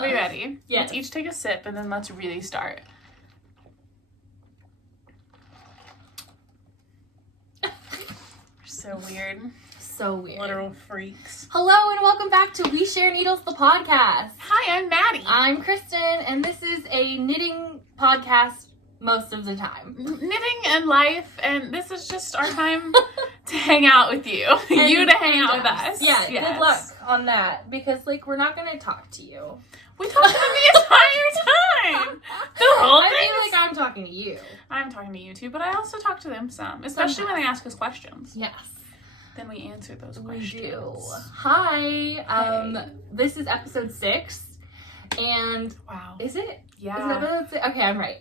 Are we ready? Yes. Let's each take a sip and then let's really start. So weird. So weird. Literal freaks. Hello and welcome back to We Share Needles, the podcast. Hi, I'm Maddie. I'm Christen, and this is a knitting podcast most of the time. Knitting and life, and this is just our time to hang out with you. You to hang out with us. Yeah, yes. Good luck on that, because, we're not going to talk to you. We talked to them the entire time. The whole thing. I feel like I'm talking to you. I'm talking to you too, but I also talk to them some, especially when they ask us questions. Yes. Then we answer those We questions. do. Hi. This is episode 6. And Wow. is it? Yeah. Is it episode 6? Okay, I'm right.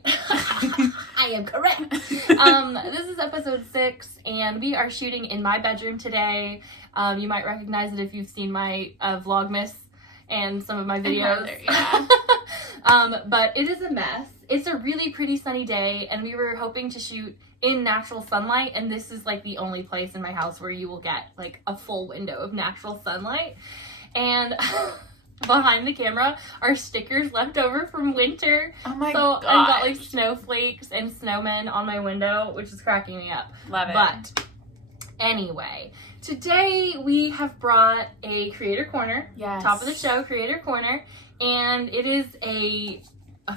I am correct. This is episode 6, and we are shooting in my bedroom today. You might recognize it if you've seen my Vlogmas and some of my videos. Yeah. But it is a mess. It's a really pretty sunny day, and we were hoping to shoot in natural sunlight, and this is the only place in my house where you will get a full window of natural sunlight. And behind the camera are stickers left over from winter. Oh my god. So gosh. I've got snowflakes and snowmen on my window, which is cracking me up. Love it. But anyway, today we have brought a creator corner. Yes. Top of the show, creator corner, and it is a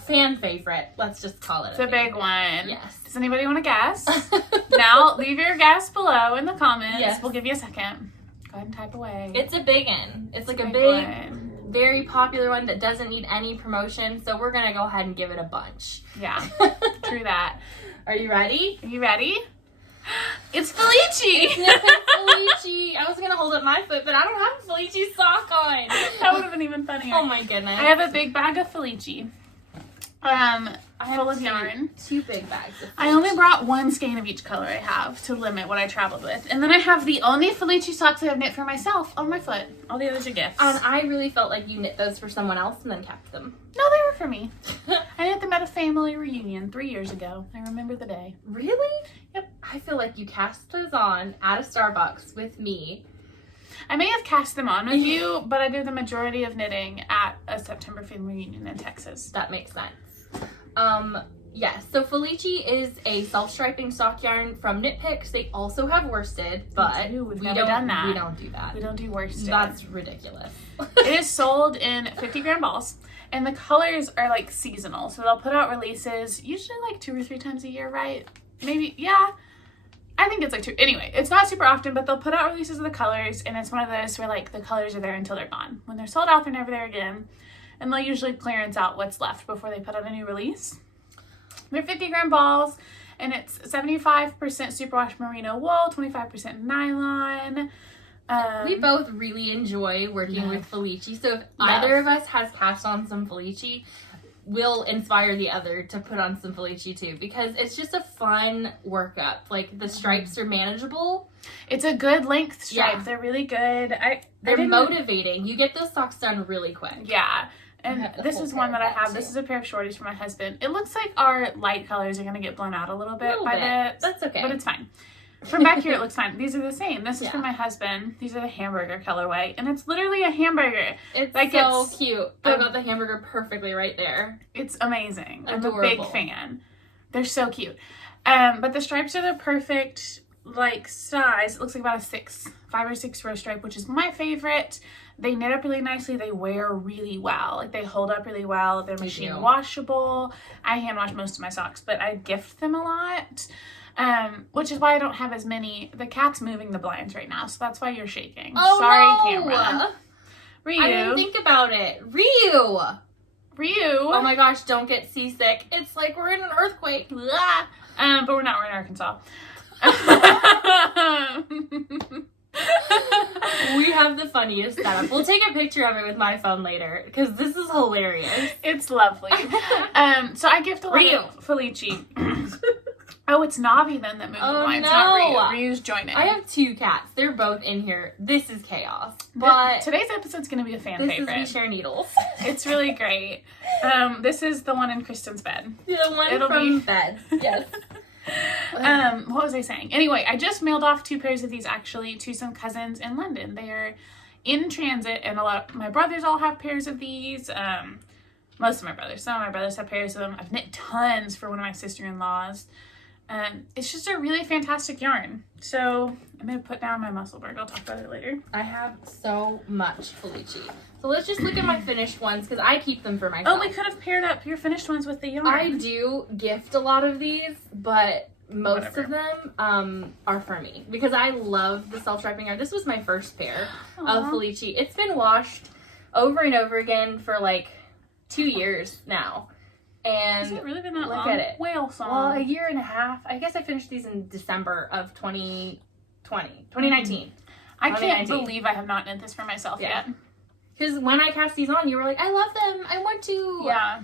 fan favorite. Let's just call it. It's a big one. Yes. Does anybody want to guess? Now, leave your guess below in the comments. Yes. We'll give you a second. Go ahead and type away. It's a big one. It's a big, one. very popular one that doesn't need any promotion, so we're gonna go ahead and give it a bunch. Yeah, true that. Are you ready? Are you ready? It's Felici! Felici! I was gonna hold up my foot, but I don't have a Felici sock on. That would have been even funnier. Oh my goodness. I have a big bag of Felici. Full of yarn. 2 big bags of Felici. I only brought 1 skein of each color I have to limit what I traveled with. And then I have the only Felici socks I have knit for myself on my foot. All the others are gifts. And I really felt like you knit those for someone else and then kept them. No, they were for me. I knit them at a family reunion 3 years ago. I remember the day. Really? Yep. I feel like you cast those on at a Starbucks with me. I may have cast them on with you, but I did the majority of knitting at a September family reunion in Texas. That makes sense. Yes, so Felici is a self-striping sock yarn from Knit Picks. They also have worsted, but We've never done that. We don't do that. We don't do worsted. That's ridiculous. It is sold in 50-gram balls, and the colors are seasonal. So they'll put out releases usually 2 or 3 times a year, right? Maybe, yeah. I think it's 2. Anyway, it's not super often, but they'll put out releases of the colors, and it's one of those where the colors are there until they're gone. When they're sold out, they're never there again. And they'll usually clearance out what's left before they put out a new release. They're 50-gram balls, and it's 75% superwash merino wool, 25% nylon. We both really enjoy working with Felici, so if either of us has cast on some Felici, we'll inspire the other to put on some Felici too, because it's just a fun workup. The stripes are manageable. It's a good length stripe. Yeah. They're really good. They're motivating. You get those socks done really quick. Yeah. And this is one that I have. Too. This is a pair of shorties for my husband. It looks like our light colors are going to get blown out a little bit That's okay. But it's fine. From back here, it looks fine. These are the same. This is for Yeah. my husband. These are the hamburger colorway. And it's literally a hamburger. It's so cute. I've got the hamburger perfectly right there. It's amazing. Adorable. I'm a big fan. They're so cute. But the stripes are the perfect size. It looks like about a 5 or 6 row stripe, which is my favorite. They knit up really nicely. They wear really well. They hold up really well. They're machine washable. I hand wash most of my socks, but I gift them a lot. Which is why I don't have as many. The cat's moving the blinds right now, so that's why you're shaking. Oh, sorry, no. camera. Ryu. I didn't think about it. Ryu. Oh my gosh, don't get seasick. It's like we're in an earthquake. Blah. But we're not. We're in Arkansas. We have the funniest setup. We'll take a picture of it with my phone later, because this is hilarious. It's lovely. So I gift a lot of Felici. Oh, it's Navi then that moved the blinds, not Ryu. Ryu's joining. I have 2 cats. They're both in here. This is chaos. But today's episode's going to be a fan favorite. This is We Share Needles. It's really great. This is the one in Kristen's bed. The one from bed. Yes. What was I saying? Anyway, I just mailed off 2 pairs of these actually to some cousins in London. They are in transit, and my brothers all have pairs of these. Most of my brothers. Some of my brothers have pairs of them. I've knit tons for one of my sister-in-laws. It's just a really fantastic yarn. So I'm going to put down my Musselburgh. I'll talk about it later. I have so much Felici. So let's just look at my finished ones because I keep them for myself. Oh, we could have paired up your finished ones with the yarn. I do gift a lot of these, but most of them are for me because I love the self-striping yarn. This was my first pair of Felici. It's been washed over and over again for like 2 years now. And has it really been that long? Look at it. Whale song. Well, a year and a half. I guess I finished these in December of 2019. I can't believe I have not knit this for myself yet. Because when I cast these on, you were like, I love them. I want to. Yeah.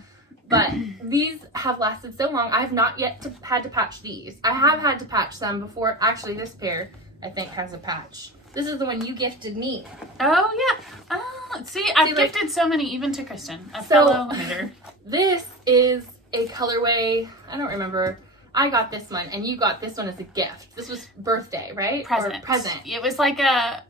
But these have lasted so long. I have not yet had to patch these. I have had to patch some before. Actually, this pair, I think, has a patch. This is the one you gifted me. Oh, yeah. See, I've gifted so many, even to Christen, a fellow knitter. This is a colorway. I don't remember. I got this one, and you got this one as a gift. This was birthday, right? Present. Or present. It was like a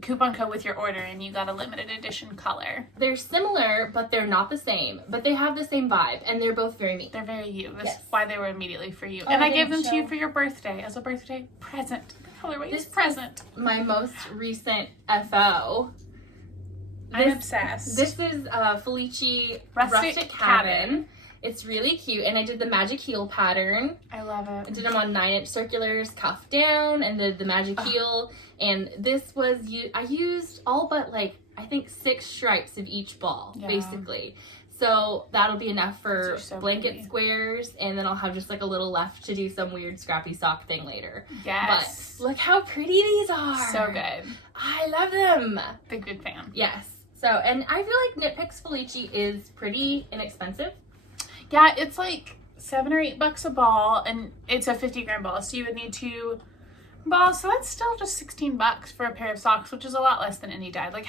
coupon code with your order, and you got a limited edition color. They're similar, but they're not the same. But they have the same vibe, and they're both very me. They're very you. That's why they were immediately for you. Oh, and I gave them to you for your birthday as a birthday present. The colorway is present. My most recent FO. I'm obsessed. This is Felici Rustic Cabin. It's really cute, and I did the magic heel pattern. I love it. I did them on 9-inch circulars, cuffed down, and the magic heel. And this was, I used all but like, I think 6 stripes of each ball, basically. So that'll be enough for blanket squares, and then I'll have just like a little left to do some weird scrappy sock thing later. Yes. But look how pretty these are. So good. I love them. Big good fan. Yes. So, and I feel like Knit Picks Felici is pretty inexpensive. Yeah, it's like $7 or $8 a ball, and it's a 50-gram ball, so you would need 2 balls. So that's still just $16 for a pair of socks, which is a lot less than indie dyed, like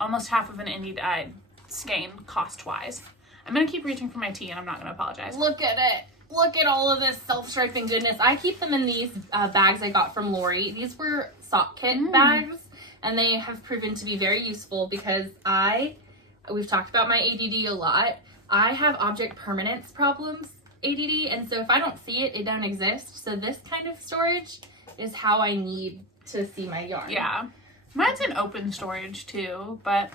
almost half of an indie dyed skein cost-wise. I'm gonna keep reaching for my tea, and I'm not gonna apologize. Look at it. Look at all of this self-striping goodness. I keep them in these bags I got from Lori. These were sock kit bags, and they have proven to be very useful because we've talked about my ADD a lot. I have object permanence problems, ADD, and so if I don't see it, it don't exist. So this kind of storage is how I need to see my yarn. Yeah. Mine's in open storage too, but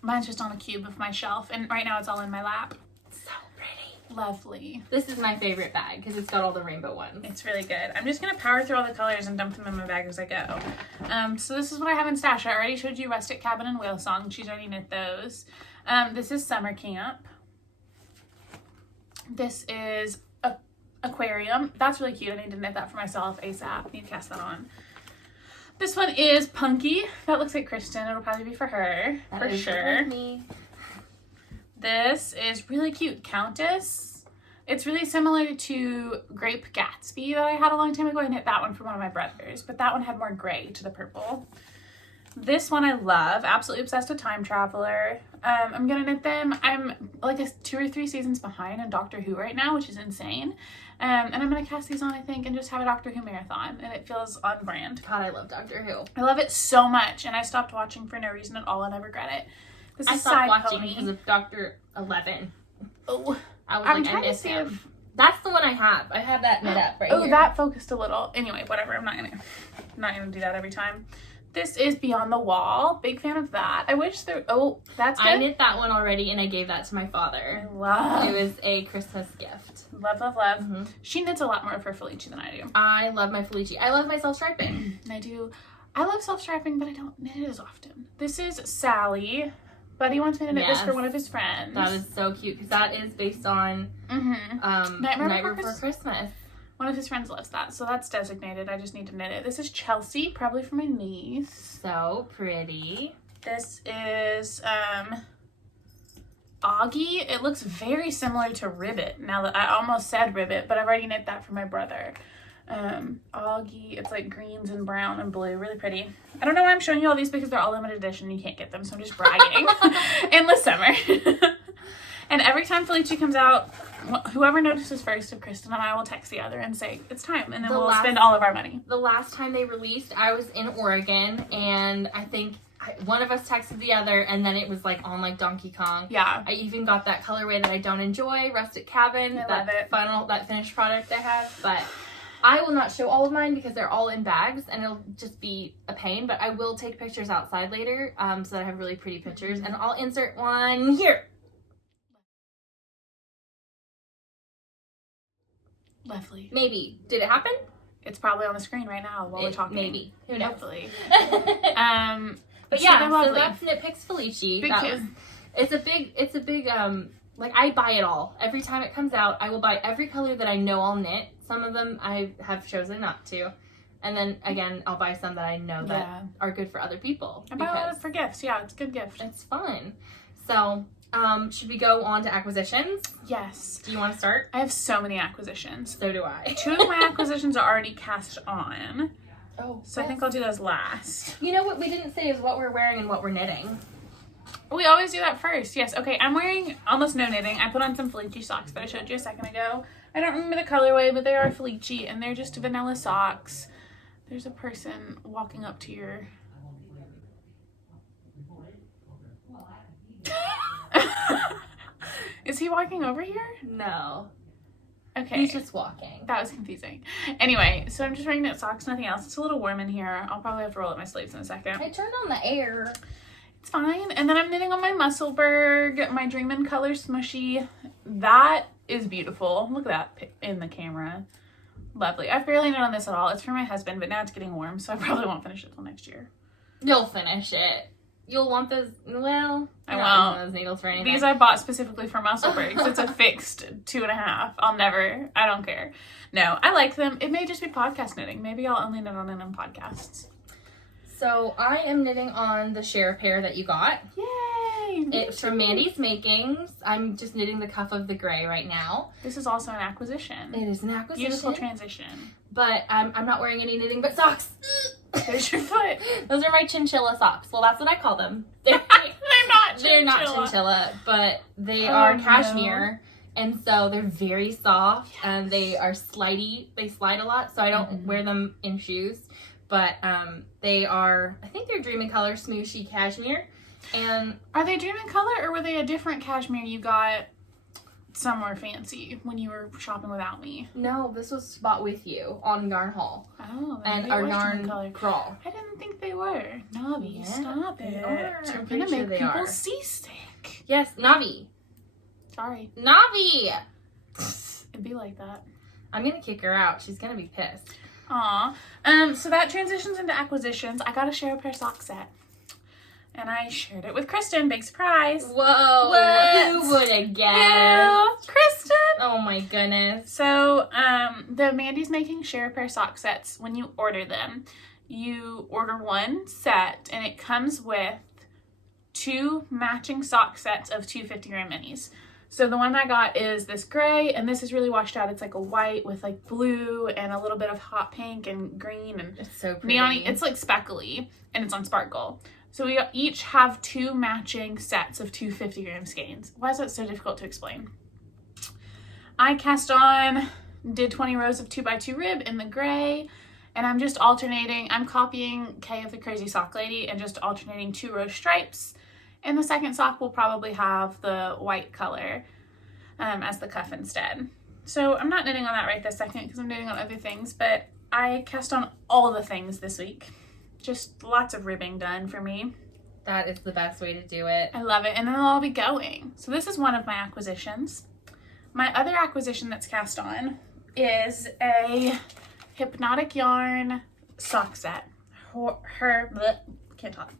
mine's just on a cube of my shelf, and right now it's all in my lap. So pretty. Lovely. This is my favorite bag because it's got all the rainbow ones. It's really good. I'm just going to power through all the colors and dump them in my bag as I go. So this is what I have in stash. I already showed you Rustic Cabin and Whale Song. She's already knit those. This is Summer Camp. This is Aquarium. That's really cute. I need to knit that for myself ASAP. I need to cast that on. This one is Punky. That looks like Christen. It'll probably be for her. That for sure. Me. This is really cute. Countess. It's really similar to Grape Gatsby that I had a long time ago. I knit that one for one of my brothers, but that one had more gray to the purple. This one I love. Absolutely obsessed with Time Traveler. I'm gonna knit them. I'm like 2 or 3 seasons behind in Doctor Who right now, which is insane. And I'm gonna cast these on, I think, and just have a Doctor Who marathon, and it feels on brand. God, I love Doctor Who. I love it so much, and I stopped watching for no reason at all, and I regret it. This is stopped watching Pony. because of Dr. 11. Oh, I'm trying to see if that's the one I have. I have that knit up right here. Oh, that focused a little. Anyway, whatever. I'm not gonna do that every time. This is Beyond the Wall. Big fan of that. I wish there. Oh, that's good. I knit that one already, and I gave that to my father. I love. It was a Christmas gift. Love, love, love. Mm-hmm. She knits a lot more for Felici than I do. I love my Felici. I love my self-striping. I do. I love self-striping, but I don't knit it as often. This is Sally. Buddy wants me to knit this for one of his friends. That is so cute because that is based on Nightmare Before Christmas. One of his friends loves that, so that's designated. I just need to knit it. This is Chelsea, probably for my niece. So pretty. This is Augie. It looks very similar to Ribbit. Now that I almost said Ribbit, but I've already knit that for my brother. Augie. It's like greens and brown and blue. Really pretty. I don't know why I'm showing you all these because they're all limited edition. You can't get them, so I'm just bragging. Endless summer. And every time Felici comes out, whoever notices first of Christen and I will text the other and say, it's time. And then we'll spend all of our money. The last time they released, I was in Oregon, and I think one of us texted the other, and then it was like on like Donkey Kong. Yeah. I even got that colorway that I don't enjoy, Rustic Cabin. I love it. That finished product I have, but I will not show all of mine because they're all in bags and it'll just be a pain, but I will take pictures outside later so that I have really pretty pictures, and I'll insert one here. Lovely. Maybe. Did it happen? It's probably on the screen right now while we're talking. Maybe. Who knows? Hopefully. But so yeah, so that's Nitpicks Felici. It's a big like I buy it all. Every time it comes out, I will buy every color that I know I'll knit. Some of them I have chosen not to. And then again, I'll buy some that I know that are good for other people. I buy a lot for gifts. Yeah, it's a good gift. It's fun. So, should we go on to acquisitions? Yes. Do you want to start? I have so many acquisitions. So do I. 2 of my acquisitions are already cast on. Oh. So I think I'll do those last. You know what we didn't say is what we're wearing and what we're knitting. We always do that first. Yes. Okay, I'm wearing almost no knitting. I put on some Felici socks that I showed you a second ago. I don't remember the colorway, but they are Felici, and they're just vanilla socks. There's a person walking up to your... Is he walking over here? No. Okay. He's just walking. That was confusing. Anyway, so I'm just wearing knit socks, nothing else. It's a little warm in here. I'll probably have to roll up my sleeves in a second. I turned on the air. It's fine. And then I'm knitting on my Musselburgh, my Dream in Color Smooshy. That is beautiful. Look at that in the camera. Lovely. I've barely knit on this at all. It's for my husband, but now it's getting warm, so I probably won't finish it till next year. You'll finish it. You'll want those, well, I won't. Those needles for anything. These I bought specifically for Musselburghs. It's a fixed 2.5. I don't care. No, I like them. It may just be podcast knitting. Maybe I'll only knit on it on podcasts. So I am knitting on the share pair that you got. Yay! It's from Mandy's Makings. I'm just knitting the cuff of the gray right now. This is also an acquisition. It is an acquisition. Beautiful transition. But I'm not wearing any knitting but socks. There's your foot. Those are my Chinchilla Socks. Well, that's what I call them. They're not chinchilla. They're not chinchilla, but they are cashmere. No. And so they're very soft and they are slidey. They slide a lot, so I don't wear them in shoes. But they are, I think they're Dream in Color Smooshy cashmere. And are they Dream in Color, or were they a different cashmere you got somewhere fancy when you were shopping without me? No, this was bought with you on Yarn Haul. Oh, and our yarn crawl. I didn't think they were. Navi, Yeah, stop it. You're gonna make people seasick. Yes, Navi. Sorry. Navi! It'd be like that. I'm gonna kick her out. She's gonna be pissed. Aw. So that transitions into acquisitions. I got a share a pair sock set. And I shared it with Christen. Big surprise. Whoa. What? Who would have guessed? Christen. Oh my goodness. So, the Mandy's Making share a pair sock sets, when you order them, you order one set and it comes with 2 matching sock sets of 2 50-gram minis. So the one I got is this gray, and this is really washed out. It's like a white with like blue and a little bit of hot pink and green and it's so pretty. Neon. It's like speckly and it's on sparkle. So we each have 2 matching sets of 2 50-gram skeins. Why is that so difficult to explain? I cast on, did 20 rows of 2x2 rib in the gray, and I'm just alternating. I'm copying Kay of the Crazy Sock Lady and just alternating 2 row stripes. And the second sock will probably have the white color as the cuff instead. So I'm not knitting on that right this second because I'm knitting on other things, but I cast on all the things this week. Just lots of ribbing done for me. That is the best way to do it. I love it. And then they'll all be going. So this is one of my acquisitions. My other acquisition that's cast on is a Hypnotic yarn sock set. Can't talk.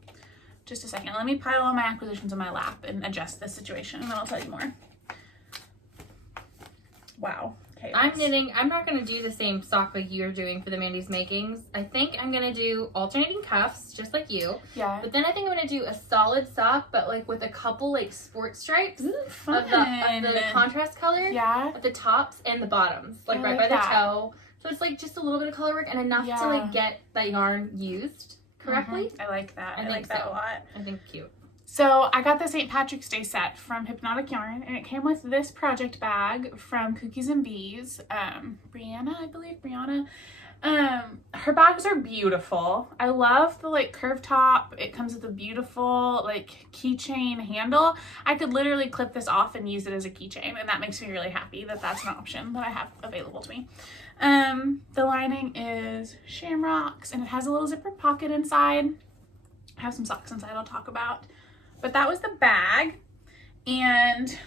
Just a second. Let me pile all my acquisitions on my lap and adjust this situation, and then I'll tell you more. Wow. Okay. I'm not going to do the same sock like you're doing for the Mandy's Makings. I think I'm going to do alternating cuffs, just like you. Yeah. But then I think I'm going to do a solid sock, but like with a couple like sport stripes. Ooh, fun. Of the contrast color. Yeah. At the tops and the bottoms. Like right by the toe. So it's like just a little bit of color work and enough to like get that yarn used correctly. I like that. I like that a lot. I think cute. So I got the St. Patrick's Day set from Hypnotic Yarn, and it came with this project bag from Cookies and Bees. Brianna, Her bags are beautiful. I love the like curved top. It comes with a beautiful like keychain handle. I could literally clip this off and use it as a keychain, and that makes me really happy that that's an option that I have available to me. The lining is shamrocks, and it has a little zipper pocket inside. I have some socks inside I'll talk about. But that was the bag, and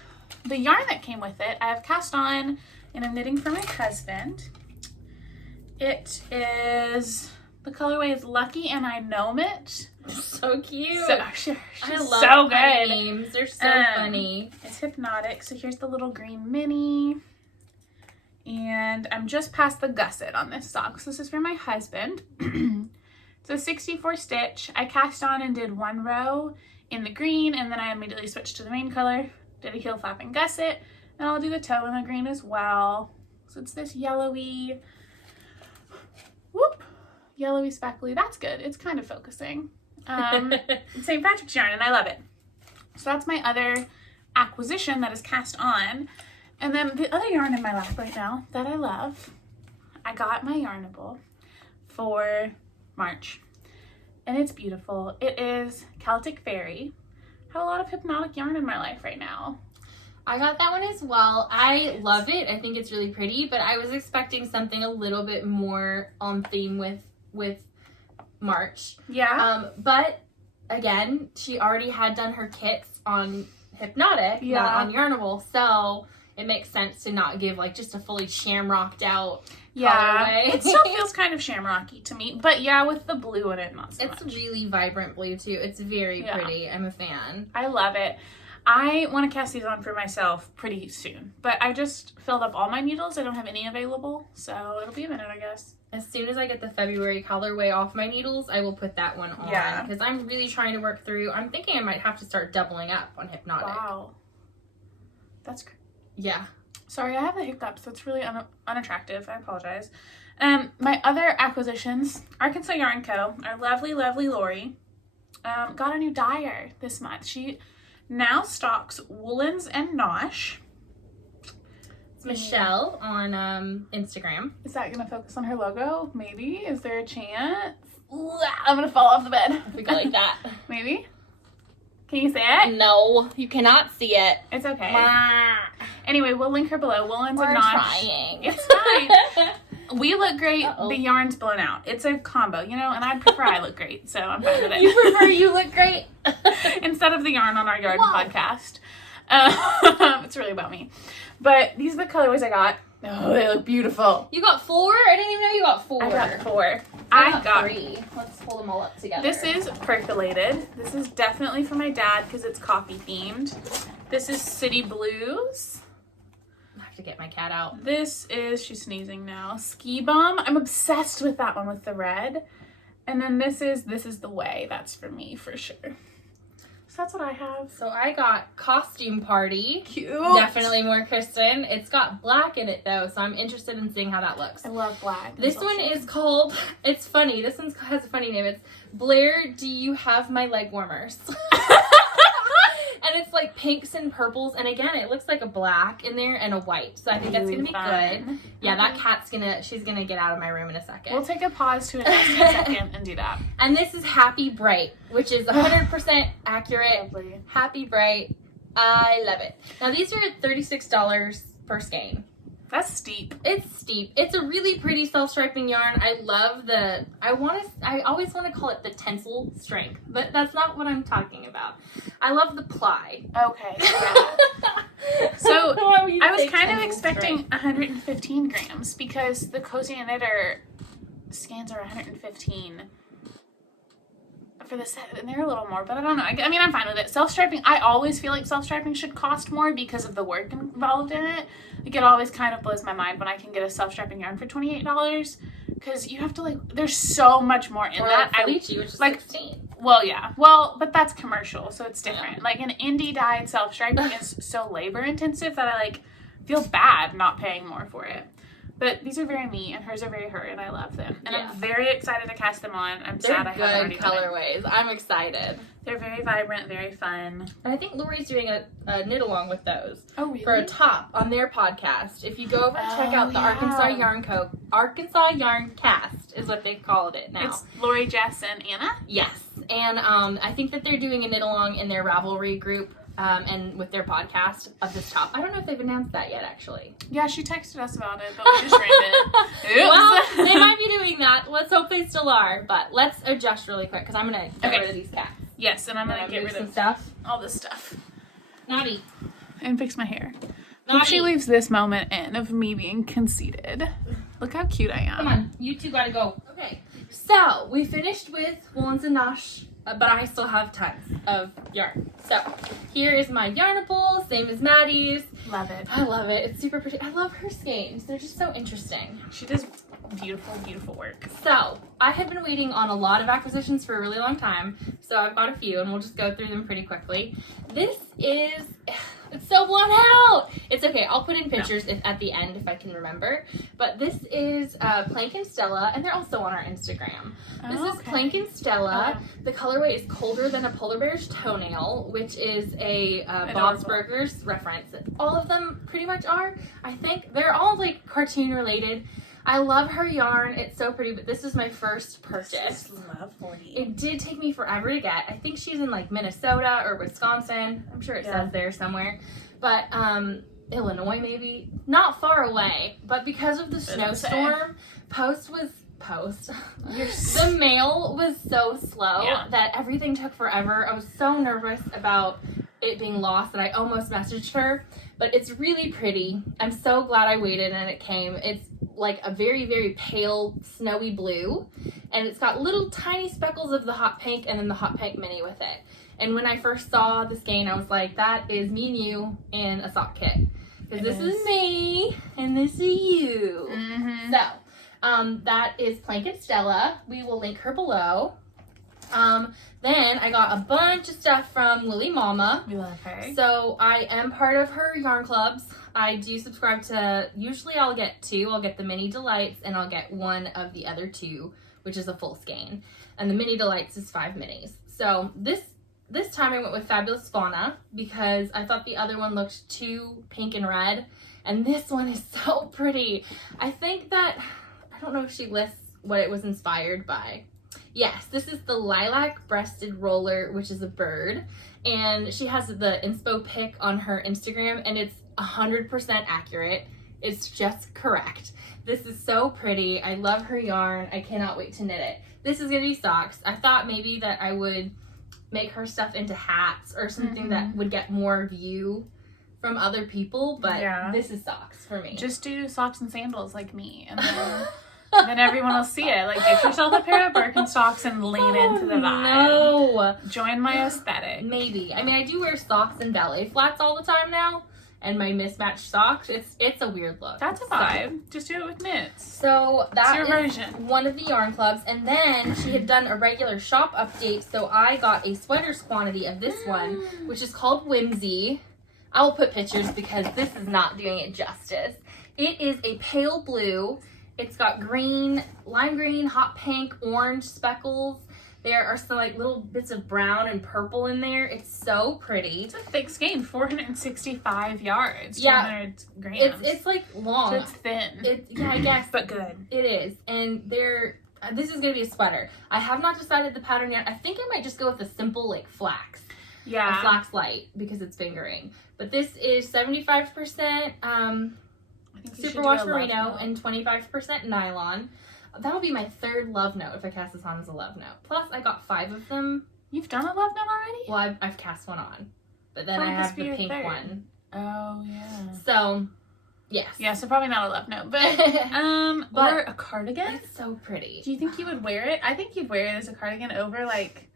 the yarn that came with it, I have cast on, and I'm knitting for my husband. It is, the colorway is Lucky and I Gnome It. So cute. She's I love so her good. names. They're so funny. It's Hypnotic. So here's the little green mini. And I'm just past the gusset on this sock. So this is for my husband. It's a 64 stitch. I cast on and did one row in the green, and then I immediately switched to the main color. Did a heel flap and gusset. And I'll do the toe in the green as well. So it's this yellowy, yellowy speckly. That's good. It's kind of focusing. St. Patrick's yarn, and I love it. So that's my other acquisition that is cast on. And then the other yarn in my lap right now that I love, I got my Yarnable for March. And it's beautiful. It is Celtic Fairy. I have a lot of Hypnotic yarn in my life right now. I got that one as well. I love it. I think it's really pretty, but I was expecting something a little bit more on theme with March. Yeah. But again, she already had done her kits on Hypnotic, not on Yarnable, so it makes sense to not give like just a fully shamrocked out colorway. It still feels kind of shamrocky to me, but yeah, with the blue in it, not so much. It's really vibrant blue too. It's very pretty. I'm a fan. I love it. I want to cast these on for myself pretty soon, but I just filled up all my needles. I don't have any available, so it'll be a minute, I guess. As soon as I get the February colorway off my needles, I will put that one on. Yeah. Because I'm really trying to work through. I'm thinking I might have to start doubling up on Hypnotic. Wow. That's great. Yeah. Sorry, I have the hiccups. That's really unattractive. I apologize. My other acquisitions, Arkansas Yarn Co., our lovely, lovely Lori, got a new dyer this month. She now stocks woolens and nosh. Michelle on Instagram. Is that going to focus on her logo? Maybe. Is there a chance? Ooh, I'm going to fall off the bed. If we go like that. Maybe. Can you say it? No, you cannot see it. It's okay. Anyway, we'll link her below. Woolens We're and nosh. trying. It's fine. We look great. The yarn's blown out. It's a combo, you know, and I prefer I look great, so I'm fine with it. You prefer you look great? Instead of the yarn on our garden podcast. It's really about me. But these are the colorways I got. Oh, they look beautiful. You got 4? I didn't even know you got 4. I got 4. I got 3. Let's pull them all up together. This is percolated. This is definitely for my dad because it's coffee themed. This is City Blues. I have to get my cat out. This is, she's sneezing now, Ski Bum. I'm obsessed with that one with the red. And then this is The Way. That's for me for sure. So that's what I have. So I got Costume Party. Cute. Definitely more Christen. It's got black in it though, so I'm interested in seeing how that looks. I love black. This one is called, it's funny, this one has a funny name. It's Blair, Do You Have My Leg Warmers? And it's like pinks and purples, and again, it looks like a black in there and a white. So I think that's gonna be good. Yeah, that cat's she's gonna get out of my room in a second. We'll take a pause to adjust in a second and do that. And this is Happy Bright, which is 100% accurate. Lovely. Happy Bright. I love it. Now these are $36 per skein. That's steep. It's steep. It's a really pretty self-striping yarn. I love I always want to call it the tensile strength, but that's not what I'm talking about. I love the ply. Okay. Yeah. So I was kind of expecting 115 grams because the Cozy Knitter skeins are 115 for the set, and they're a little more, but I don't know. I mean, I'm fine with it. Self-striping, I always feel like self-striping should cost more because of the work involved in it. Like, it always kind of blows my mind when I can get a self-striping yarn for $28 because you have to, like, there's so much more in that. Felici, which is like 16. Well, yeah. Well, but that's commercial, so it's different. Yeah. Like, an indie dyed self-striping is so labor-intensive that I, like, feel bad not paying more for it. But these are very me, and hers are very her, and I love them. And Yeah. I'm very excited to cast them on. I'm sad I haven't They're already good done it. colorways. I'm excited. They're very vibrant, very fun. And I think Lori's doing a knit along with those Oh, really? for a top on their podcast. If you go over and check out the Arkansas Yarn Cast is what they called it now. It's Lori, Jess, and Anna? Yes. And I think that they're doing a knit along in their Ravelry group and with their podcast of this top. I don't know if they've announced that yet, actually. Yeah, she texted us about it, but we just ran it. Oops. Well, they might be doing that. Let's hope they still are. But let's adjust really quick because I'm going to get rid of these cats. Yes, and I'm going to get rid some of stuff. all this stuff. Maddie. And fix my hair. Maddie. Hope she leaves this moment in of me being conceited. Look how cute I am. Come on, you two gotta go. Okay, so we finished with woolens and nash, but I still have tons of yarn. So here is my Yarnable, same as Maddie's. Love it. I love it. It's super pretty. I love her skeins. They're just so interesting. She does beautiful, beautiful work. So I have been waiting on a lot of acquisitions for a really long time. So I've got a few, and we'll just go through them pretty quickly. This is. It's so blown out. It's okay. I'll put in pictures at the end if I can remember. But this is Plank and Stella, and they're also on our Instagram. This is Plank and Stella. The colorway is Colder Than a Polar Bear's Toenail, which is a Bob's Burgers reference. All of them pretty much are. I think they're all like cartoon related. I love her yarn. It's so pretty, but this is my first purchase. This is lovely. It did take me forever to get. I think she's in like Minnesota or Wisconsin. I'm sure it says there somewhere. But Illinois maybe. Not far away. But because of the snowstorm, the mail was so slow that everything took forever. I was so nervous about it being lost that I almost messaged her. But it's really pretty. I'm so glad I waited and it came. It's like a very, very pale snowy blue, and it's got little tiny speckles of the hot pink and then the hot pink mini with it. And when I first saw the skein, I was like, that is me and you in a sock kit, because this is me and this is you. So that is Plank and Stella. We will link her below. Then I got a bunch of stuff from Lily Mama. We love her. So I am part of her yarn clubs. I do subscribe to, usually I'll get two. I'll get the Mini Delights and I'll get one of the other two, which is a full skein. And the Mini Delights is 5 minis. So this time I went with Fabulous Fauna because I thought the other one looked too pink and red. And this one is so pretty. I think that, I don't know if she lists what it was inspired by. Yes, this is the Lilac Breasted Roller, which is a bird. And she has the inspo pic on her Instagram, and it's 100% accurate. It's just correct. This is so pretty. I love her yarn. I cannot wait to knit it. This is going to be socks. I thought maybe that I would make her stuff into hats or something that would get more view from other people, but this is socks for me. Just do socks and sandals like me, and then... then everyone will see it. Like, get yourself a pair of Birkenstocks and lean into the vibe. No. Join my aesthetic. Maybe. I mean, I do wear socks and ballet flats all the time now, and my mismatched socks. It's a weird look. That's a vibe. Just do it with knits. So that your version. One of the yarn clubs, and then she had done a regular shop update, so I got a sweaters quantity of this one, which is called Whimsy. I will put pictures because this is not doing it justice. It is a pale blue. It's got green, lime green, hot pink, orange speckles. There are some like little bits of brown and purple in there. It's so pretty. It's a thick skein, 465 yards, 200 grams. It's like long. So it's thin. Yeah, I guess. But good. It is. And this is going to be a sweater. I have not decided the pattern yet. I think I might just go with a simple like flax. Yeah. A flax light because it's fingering. But this is 75% superwash merino and 25% nylon. That'll be my third love note if I cast this on as a love note. Plus, I got 5 of them. You've done a love note already? Well, I've cast one on. But then I have the pink one. Oh, yeah. So, yes. Yeah, so probably not a love note. But, or a cardigan? It's so pretty. Do you think you would wear it? I think you'd wear it as a cardigan over, like,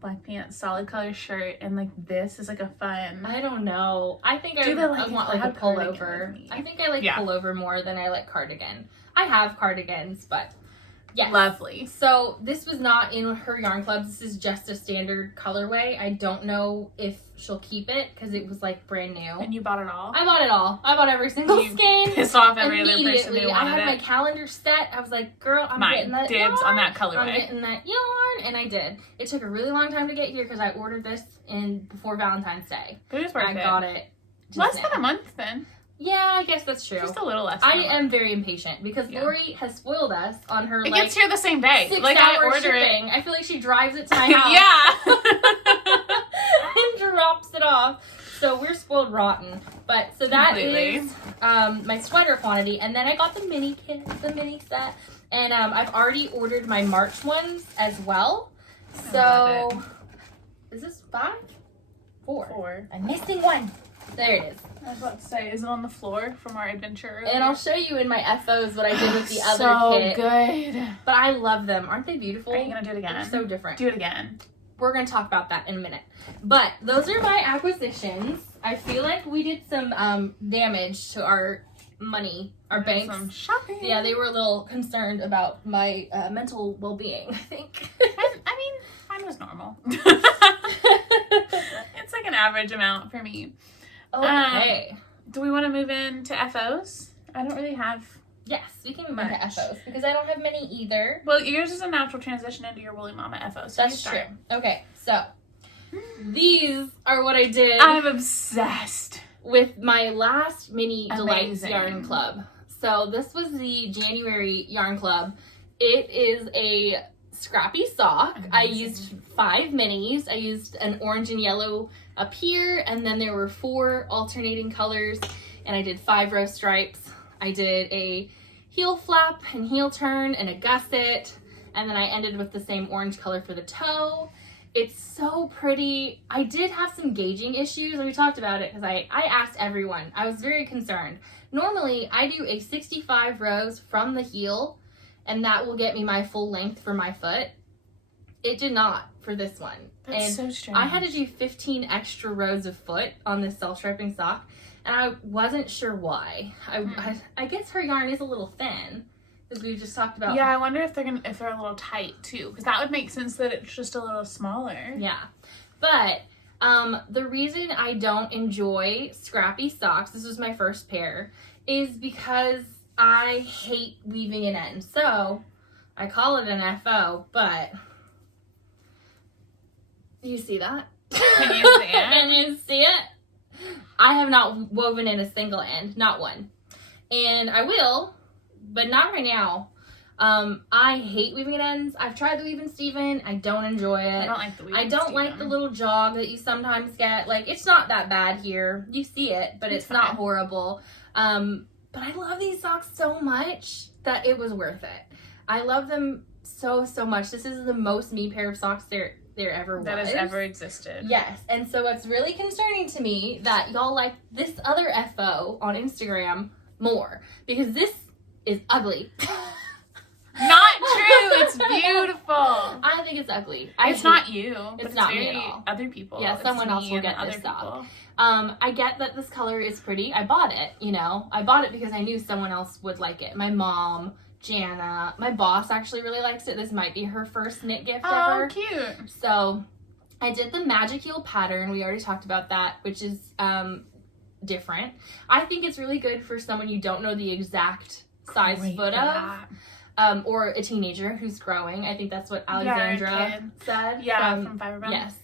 black pants, solid color shirt, and like this is like a fun. I don't know. I think I want like a pullover. I think I like pullover more than I like cardigan. I have cardigans, but Yes. Lovely. So this was not in her yarn club. This is just a standard colorway. I don't know if she'll keep it because it was like brand new. And you bought it all? I bought it all. I bought every single skein. Pissed off every other person who wanted I had it. my calendar set. I was like, girl, I'm getting that dibs yarn. on that colorway. I'm getting that yarn. And I did. It took a really long time to get here because I ordered this before Valentine's Day. But it was worth it. I got it. Less than a month then. Yeah, I guess that's true. Just a little less. I am very impatient because Lori has spoiled us on her. It gets here the same day. 6 like hour I order shipping. it. I feel like she drives it to my house. Yeah. And drops it off. So we're spoiled rotten. But so that is my sweater quantity, and then I got the mini kit, the mini set, and I've already ordered my March ones as well. So is this 5? 4. I'm missing one. There it is. I was about to say, is it on the floor from our adventure earlier? And I'll show you in my FOs what I did with the other kit. So good. But I love them. Aren't they beautiful? Are you going to do it again? They're so different. Do it again. We're going to talk about that in a minute. But those are my acquisitions. I feel like we did some damage to our money, our banks. Some shopping. Yeah, they were a little concerned about my mental well-being, I think. I mean, mine was normal. It's like an average amount for me. Okay. Do we want to move into FOs? I don't really have... Yes, we can move into FOs because I don't have many either. Well, yours is a natural transition into your Woolly Mama FO. So that's true. Okay, so these are what I did. I'm obsessed with my last mini Delights Yarn Club. So this was the January Yarn Club. It is a Scrappy Sock. Amazing. I used 5 minis. I used an orange and yellow up here, and then there were 4 alternating colors, and I did 5 row stripes. I did a heel flap and heel turn and a gusset, and then I ended with the same orange color for the toe. It's so pretty. I did have some gauging issues. We talked about it because I asked everyone. I was very concerned. Normally, I do a 65 rows from the heel, and that will get me my full length for my foot. It did not for this one. That's so strange. I had to do 15 extra rows of foot on this self-striping sock, and I wasn't sure why. I guess her yarn is a little thin, as we just talked about. Yeah, I wonder if they're a little tight too, because that would make sense that it's just a little smaller. Yeah, but the reason I don't enjoy Scrappy Socks, this was my first pair, is because I hate weaving an end. So I call it an FO, but you see that? Can you see it? Can you see it? I have not woven in a single end, not one. And I will, but not right now. I hate weaving at ends. I've tried the Weave and Steven. I don't enjoy it. I don't like the Weave I don't like the little jog that you sometimes get. Like, it's not that bad here. You see it, but it's not horrible. But I love these socks so much that it was worth it. I love them so much. This is the most me pair of socks there ever was. That has ever existed. Yes. And so it's really concerning to me that y'all like this other FO on Instagram more, because this is ugly. Not true. It's beautiful. I think it's ugly. It's not you. It's not me at all. Other people. Yeah, someone else will get this sock. I get that this color is pretty. I bought it, I bought it because I knew someone else would like it. My mom, Jana, my boss actually really likes it. This might be her first knit gift ever. Oh, cute. So I did the Magic Heel pattern. We already talked about that, which is different. I think it's really good for someone you don't know the exact size foot of. Or a teenager who's growing. I think that's what Alexandra said. Yeah, from Fiberbound. Yes.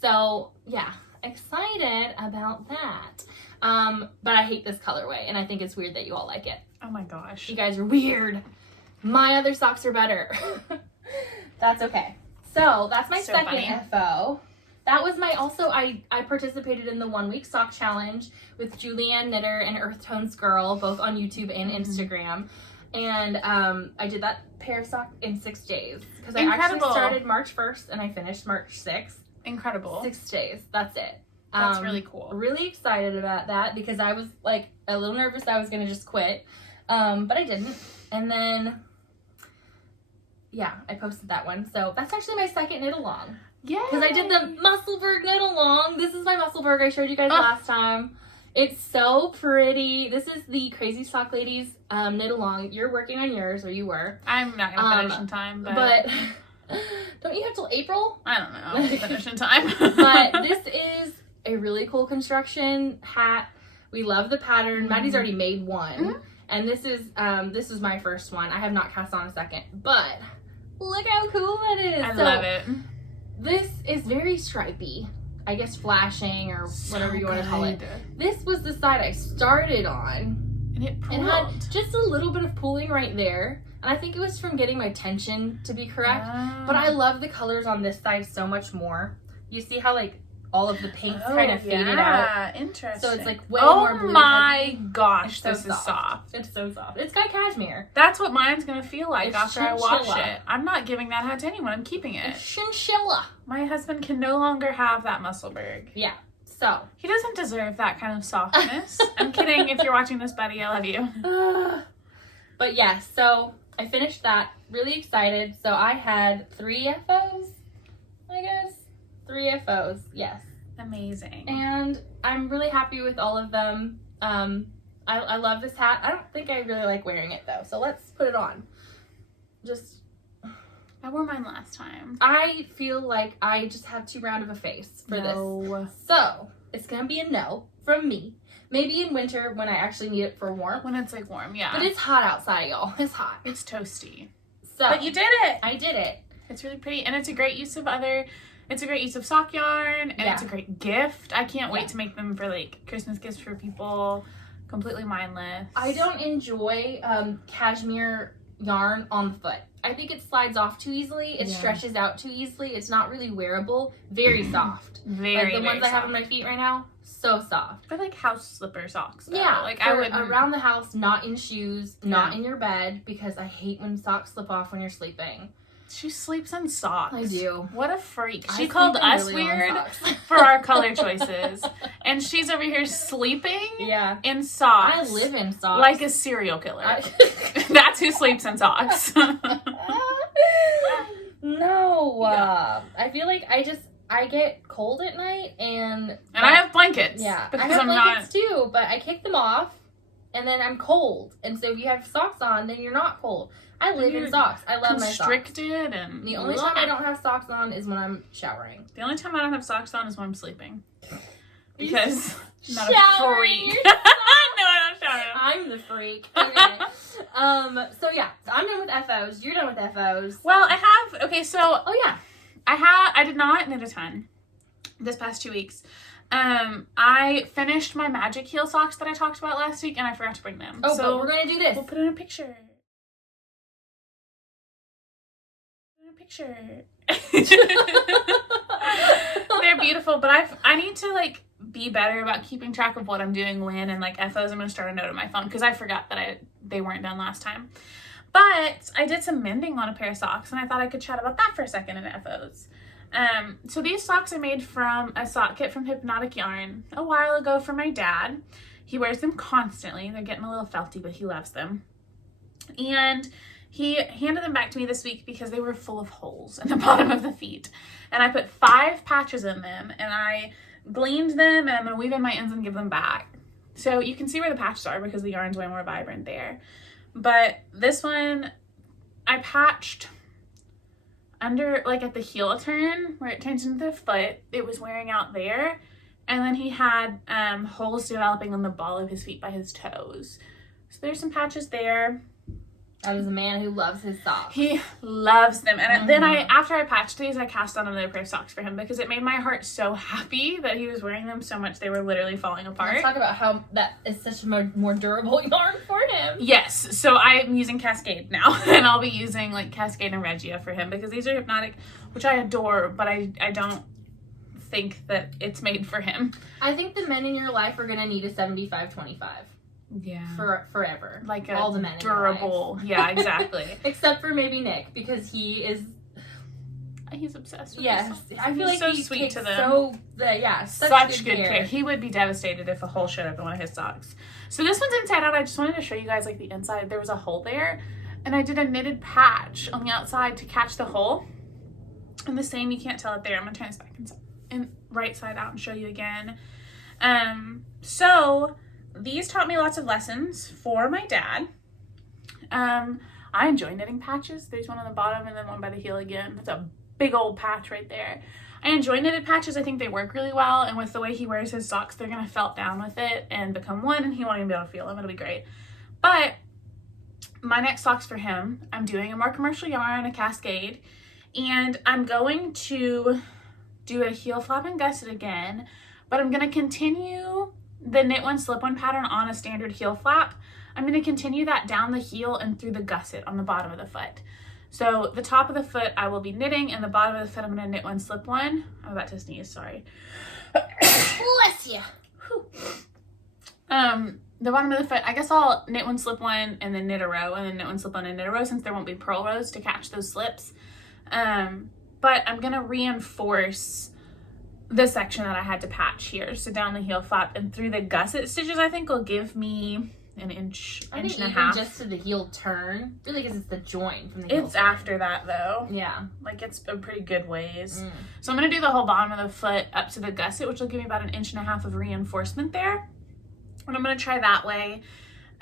So, yeah. Excited about that. But I hate this colorway, and I think it's weird that you all like it. Oh my gosh. You guys are weird. My other socks are better. That's okay. So, that's my second FO. That was I participated in the 1 week sock challenge with Julianne Knitter and Earth Tones Girl, both on YouTube and Instagram. And I did that pair of socks in 6 days. Because I actually started March 1st and I finished March 6th. Incredible. 6 days. That's it. That's really cool. Really excited about that because I was like a little nervous I was going to just quit. But I didn't. And then, yeah, I posted that one. So that's actually my second knit along. Yeah. Because I did the Musselburgh knit along. This is my Musselburgh I showed you guys last time. It's so pretty. This is the Crazy Sock Ladies knit along. You're working on yours, or you were. I'm not gonna finish in time, but don't you have till April? I don't know. To finish in time. But this is a really cool construction hat. We love the pattern. Maddie's already made one, and this is my first one. I have not cast on a second, but look how cool it is. I love it. This is very stripy. I guess flashing or whatever you want to call it. This was the side I started on. And it pulled. And had just a little bit of pooling right there. And I think it was from getting my tension to be correct. But I love the colors on this side so much more. You see how like all of the pinks kind of faded out? Yeah, interesting. So it's like way more blue. Oh my gosh, so this is soft. It's so soft. It's got cashmere. That's what mine's gonna feel like It's after I wash chinchilla. it. I'm not giving that hat to anyone. I'm keeping it. It's chinchilla. My husband can no longer have that Musselburgh. Yeah. So. He doesn't deserve that kind of softness. I'm kidding. If you're watching this, buddy, I love you. But yeah, so I finished that. Really excited. So I had 3 FOs, I guess. 3 FOs, yes. Amazing. And I'm really happy with all of them. I love this hat. I don't think I really like wearing it though, so let's put it on. I wore mine last time. I feel like I just have too round of a face for this. So it's gonna be a no from me. Maybe in winter when I actually need it for warmth. When it's like warm, yeah. But it's hot outside, y'all. It's hot. It's toasty. So but you did it. I did it. It's really pretty, and it's a great use of sock yarn, and it's a great gift. I can't wait to make them for like Christmas gifts for people. Completely mindless. I don't enjoy cashmere yarn on the foot. I think it slides off too easily. It stretches out too easily. It's not really wearable. Very soft. Very, like the very ones I have soft. on my feet right now, so soft. I like house slipper socks, though. Yeah, like for I would around the house, not in shoes, not in your bed, because I hate when socks slip off when you're sleeping. She sleeps in socks. I do. What a freak. I She called sleep in us really long weird socks. for our color choices. And she's over here sleeping in socks. I live in socks. Like a serial killer. That's who sleeps in socks. No. Yeah. I feel like I get cold at night and I have blankets. Yeah. Because I have I'm blankets too, but I kick them off and then I'm cold. And so if you have socks on, then you're not cold. I live in socks. I love my socks. Constricted and The only time I don't have socks on is when I'm showering. The only time I don't have socks on is when I'm sleeping. Because I'm not a freak. No, I don't shower. I'm the freak. Okay. So yeah, I'm done with FOs. You're done with FOs. Well, I have, Oh yeah. I did not knit a ton this past 2 weeks. I finished my magic heel socks that I talked about last week and I forgot to bring them. Oh, so but we're gonna do this. We'll put in a picture. They're beautiful, but I need to like be better about keeping track of what I'm doing when, and like FOs. I'm gonna start a note on my phone because I forgot that they weren't done last time. But I did some mending on a pair of socks and I thought I could chat about that for a second in FOs. So these socks I made from a sock kit from Hypnotic yarn a while ago for my dad. He wears them constantly. They're getting a little felty, but he loves them. And he handed them back to me this week because they were full of holes in the bottom of the feet. And I put 5 patches in them and I gleaned them and I'm going to weave in my ends and give them back. So you can see where the patches are because the yarn's way more vibrant there. But this one, I patched under, like at the heel turn where it turns into the foot. It was wearing out there. And then he had holes developing on the ball of his feet by his toes. So there's some patches there. That is a man who loves his socks. He loves them. And then after I patched these, I cast on another pair of socks for him because it made my heart so happy that he was wearing them so much they were literally falling apart. Let's talk about how that is such a more durable yarn for him. Yes. So I'm using Cascade now. And I'll be using like Cascade and Regia for him because these are Hypnotic, which I adore, but I don't think that it's made for him. I think the men in your life are going to need a 75-25. Yeah. For forever. Like all the men durable. Yeah, exactly. Except for maybe Nick, because he's obsessed with yes. I feel like so he sweet takes to them. such good care. He would be devastated if a hole showed up in one of his socks. So this one's inside out. I just wanted to show you guys like the inside. There was a hole there and I did a knitted patch on the outside to catch the hole. And the same, you can't tell it there. I'm gonna turn this back and right side out and show you again. So these taught me lots of lessons for my dad. I enjoy knitting patches. There's one on the bottom and then one by the heel again. That's a big old patch right there. I enjoy knitted patches. I think they work really well, and with the way he wears his socks, they're gonna felt down with it and become one, and he won't even be able to feel them. It'll be great. But my next socks for him, I'm doing a more commercial yarn, a cascade, and I'm going to do a heel flap and gusset again, but I'm gonna continue the knit one, slip one pattern on a standard heel flap. I'm gonna continue that down the heel and through the gusset on the bottom of the foot. So the top of the foot I will be knitting, and the bottom of the foot I'm gonna knit one, slip one. I'm about to sneeze, sorry. Bless you. The bottom of the foot, I guess I'll knit one, slip one, and then knit a row, and then knit one, slip one, and knit a row, since there won't be purl rows to catch those slips. But I'm gonna reinforce the section that I had to patch here. So down the heel flap and through the gusset stitches, I think will give me an inch and a half. Just to the heel turn, really, because it's the joint from the heel. It's after that though. Yeah, like it's a pretty good ways. So I'm gonna do the whole bottom of the foot up to the gusset, which will give me about an inch and a half of reinforcement there. And I'm gonna try that way.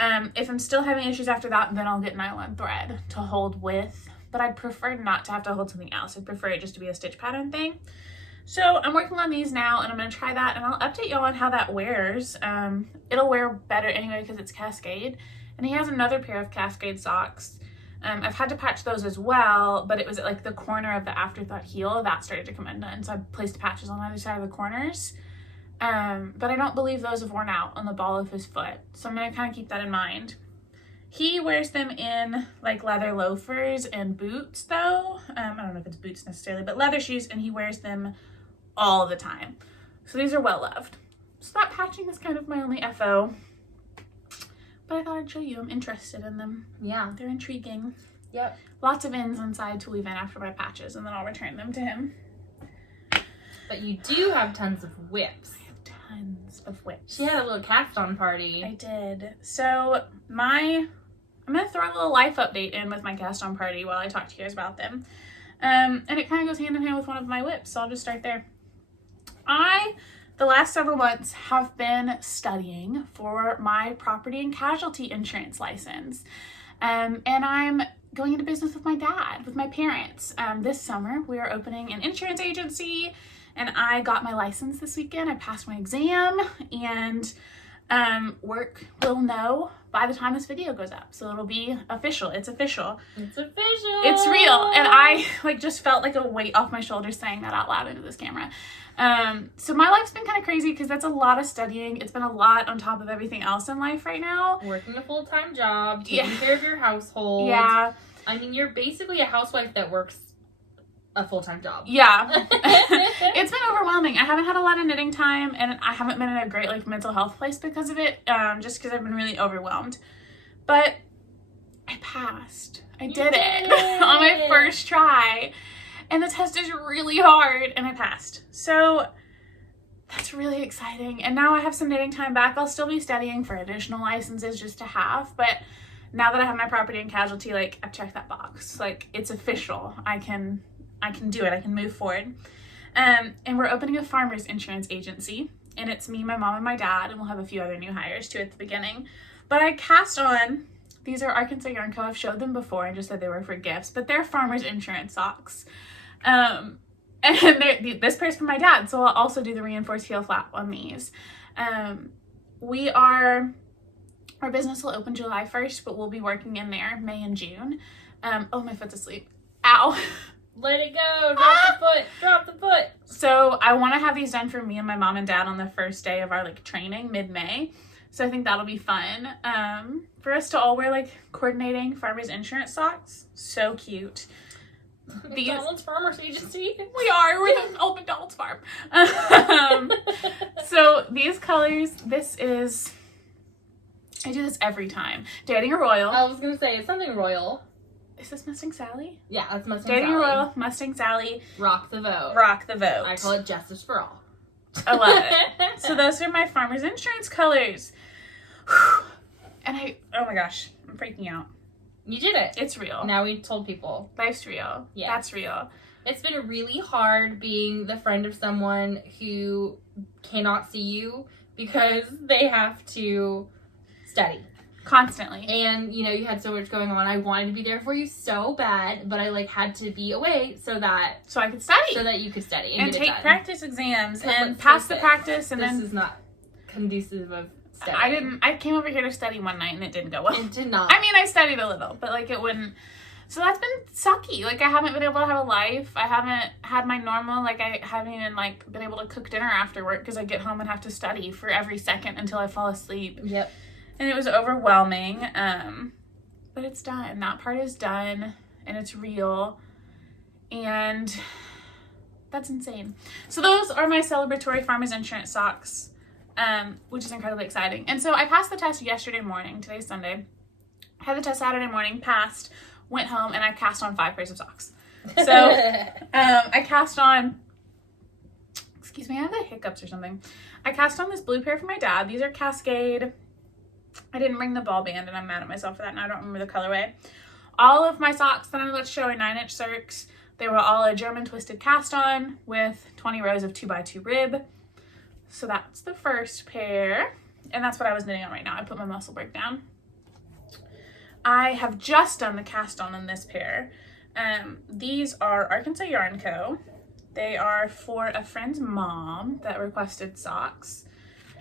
If I'm still having issues after that, then I'll get nylon thread to hold with. But I'd prefer not to have to hold something else. I'd prefer it just to be a stitch pattern thing. So I'm working on these now, and I'm going to try that, and I'll update y'all on how that wears. It'll wear better anyway because it's cascade. And he has another pair of cascade socks. I've had to patch those as well, but it was at like the corner of the afterthought heel that started to come undone. So I placed patches on either side of the corners. But I don't believe those have worn out on the ball of his foot. So I'm going to kind of keep that in mind. He wears them in like leather loafers and boots though. I don't know if it's boots necessarily, but leather shoes, and he wears them all the time. So these are well loved. So that patching is kind of my only FO. But I thought I'd show you. I'm interested in them. Yeah. They're intriguing. Yep. Lots of ins inside to leave in after my patches, and then I'll return them to him. But you do have tons of whips. I have tons of whips. She had a little cast on party. I did. So I'm going to throw a little life update in with my cast on party while I talk to you guys about them. And it kind of goes hand in hand with one of my whips, so I'll just start there. The last several months, have been studying for my property and casualty insurance license. And I'm going into business with my dad, with my parents. This summer, we are opening an insurance agency, and I got my license this weekend. I passed my exam, and work will know by the time this video goes up. So it'll be official. It's official. It's official. It's real. And I just felt like a weight off my shoulders saying that out loud into this camera. So my life's been kind of crazy because that's a lot of studying. It's been a lot on top of everything else in life right now. Working a full-time job, taking care of your household. Yeah. I mean, you're basically a housewife that works a full-time job. Yeah. It's been overwhelming. I haven't had a lot of knitting time, and I haven't been in a great mental health place because of it, just because I've been really overwhelmed. But I passed. I did it on my first try, and the test is really hard, and I passed. So that's really exciting. And now I have some knitting time back. I'll still be studying for additional licenses just to have, but now that I have my property and casualty, I've checked that box. It's official. I can do it. I can move forward. And we're opening a farmer's insurance agency, and it's me, my mom, and my dad, and we'll have a few other new hires too at the beginning. But I cast on, these are Arkansas Yarn Co. I've showed them before and just said they were for gifts, but they're farmer's insurance socks. And this pair's for my dad, so I'll also do the reinforced heel flap on these. Our business will open July 1st, but we'll be working in there May and June. Oh, my foot's asleep. Ow. Let it go. Drop the foot. Drop the foot. So I want to have these done for me and my mom and dad on the first day of our training, mid-May. So I think that'll be fun. For us to all wear coordinating farmers insurance socks. So cute. McDonald's Farmers Agency. We are. We're the old McDonald's farm. So these colors, I do this every time. Dating a Royal. I was going to say, it's something royal. Is this Mustang Sally? Yeah, that's Mustang Dating Sally. a Royal, Mustang Sally. Rock the vote. Rock the vote. I call it Justice for All. I love it. So those are my farmer's insurance colors. And oh my gosh, I'm freaking out. You did it. It's real. Now we told people. Life's real. Yeah. That's real. It's been really hard being the friend of someone who cannot see you because they have to study. Constantly. And, you know, you had so much going on. I wanted to be there for you so bad, but I, like, had to be away so I could study. So that you could study. And take practice exams and Let's pass the practice. And this then is not conducive of studying. I came over here to study one night and it didn't go well. It did not. I mean, I studied a little, but, like, it wouldn't. So that's been sucky. Like, I haven't been able to have a life. I haven't had my normal, like, I haven't even, like, been able to cook dinner after work because I get home and have to study for every second until I fall asleep. Yep. And it was overwhelming, but it's done. That part is done, and it's real, and that's insane. So those are my celebratory Farmers Insurance socks, which is incredibly exciting. And so I passed the test yesterday morning. Today's Sunday. I had the test Saturday morning, passed, went home, and I cast on 5 pairs of socks. So I cast on, excuse me, I have the hiccups or something. I cast on this blue pair for my dad. These are Cascade. I didn't bring the ball band, and I'm mad at myself for that, and I don't remember the colorway. All of my socks that I'm about to show are 9-inch circs. They were all a German twisted cast on with 20 rows of 2x2 rib. So that's the first pair, and that's what I was knitting on right now. I put my Musselburgh down. I have just done the cast on this pair. These are Arkansas Yarn Co. They are for a friend's mom that requested socks.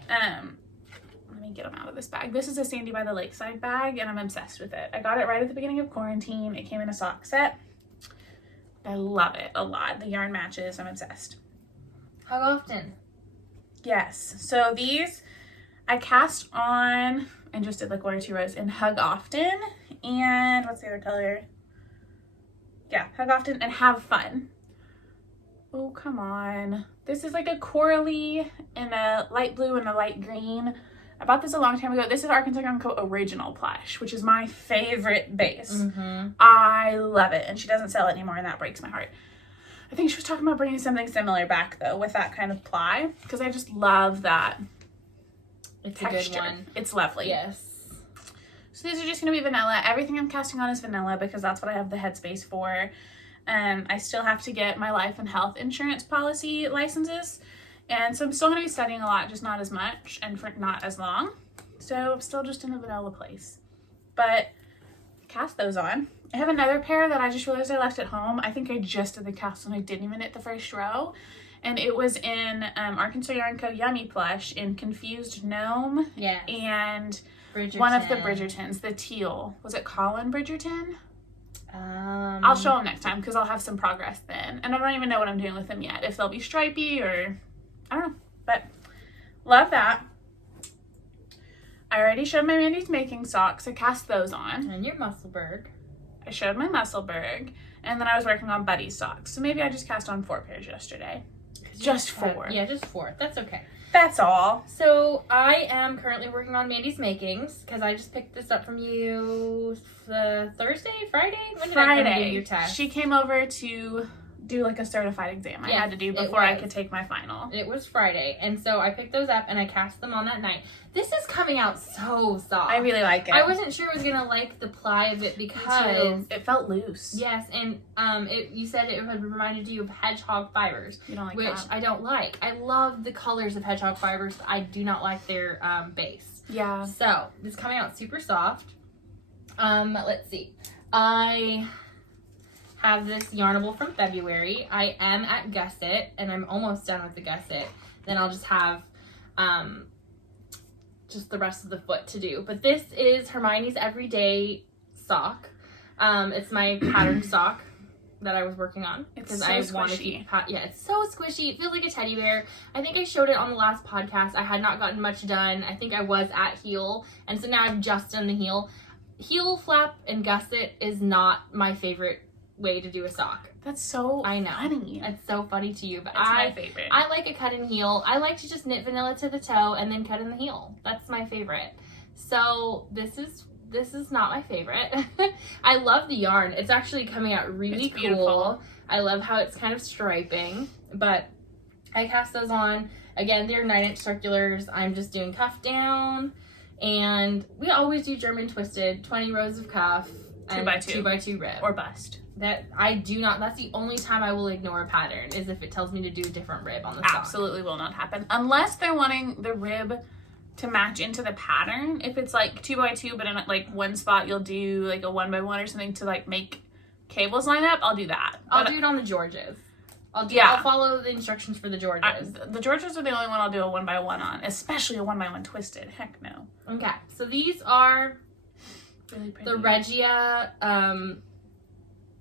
Let me get them out of this bag. This is a Sandy by the Lakeside bag, and I'm obsessed with it. I got it right at the beginning of quarantine. It came in a sock set. I love it a lot. The yarn matches. I'm obsessed. How often? Yes. So these I cast on and just did like 1 or 2 rows in Hug Often. And what's the other color? Yeah, Hug Often and Have Fun. Oh, come on. This is like a corally and a light blue and a light green. I bought this a long time ago. This is Arkansas Yarn Co. Original Plush, which is my favorite base. Mm-hmm. I love it, and she doesn't sell it anymore, and that breaks my heart. I think she was talking about bringing something similar back, though, with that kind of ply, because I just love that it's texture. A good one. It's lovely. Yes. So these are just going to be vanilla. Everything I'm casting on is vanilla because that's what I have the headspace for. I still have to get my life and health insurance policy licenses. And so I'm still going to be studying a lot, just not as much and for not as long. So I'm still just in a vanilla place. But cast those on. I have another pair that I just realized I left at home. I think I just did the cast and I didn't even knit the first row. And it was in Arkansas Yarn Co. Yummy Plush in Confused Gnome. Yeah. And Bridgerton. One of the Bridgertons, the teal. Was it Colin Bridgerton? I'll show them next time because I'll have some progress then. And I don't even know what I'm doing with them yet. If they'll be stripy or... I don't know, but love that. I already showed my Mandy's making socks. I cast those on. And your Musselburgh. I showed my Musselburgh. And then I was working on Buddy's socks. So maybe I just cast on 4 pairs yesterday. Just 4. Yeah, just 4. That's okay. That's all. So I am currently working on Mandy's makings because I just picked this up from you Friday? When did I come do your test? She came over to do like a certified exam I had to do before I could take my final. It was Friday, and so I picked those up and I cast them on that night. This is coming out so soft. I really like it. I wasn't sure I was gonna like the ply of it because it felt loose. Yes, and you said it had reminded you of hedgehog fibers. You don't like which that? I don't like. I love the colors of hedgehog fibers, but I do not like their base. Yeah. So it's coming out super soft. Let's see. I have this Yarnable from February. I am at Gusset, and I'm almost done with the Gusset. Then I'll just have just the rest of the foot to do. But this is Hermione's Everyday sock. It's my pattern sock that I was working on. It's so squishy. It's so squishy. It feels like a teddy bear. I think I showed it on the last podcast. I had not gotten much done. I think I was at heel, and so now I've just done the heel. Heel flap and gusset is not my favorite way to do a sock. That's so funny. It's so funny to you, but it's my favorite. I like a cut in heel. I like to just knit vanilla to the toe and then cut in the heel. That's my favorite. So this is not my favorite. I love the yarn. It's actually coming out really cool. Beautiful. I love how it's kind of striping, but I cast those on. Again, they're 9-inch circulars. I'm just doing cuff down, and we always do German twisted, 20 rows of cuff. 2 by 2. 2 by 2 rib. Or bust. That I do not, that's the only time I will ignore a pattern, is if it tells me to do a different rib on the sock. Absolutely will not happen. Unless they're wanting the rib to match into the pattern. If it's like 2 by 2, but in like one spot you'll do like a 1 by 1 or something to like make cables line up, I'll do that. I'll do it on the Georges. I'll follow the instructions for the Georges. The Georges are the only one I'll do a 1 by 1 on, especially a 1 by 1 twisted. Heck no. Okay, so these are Really pretty. the Regia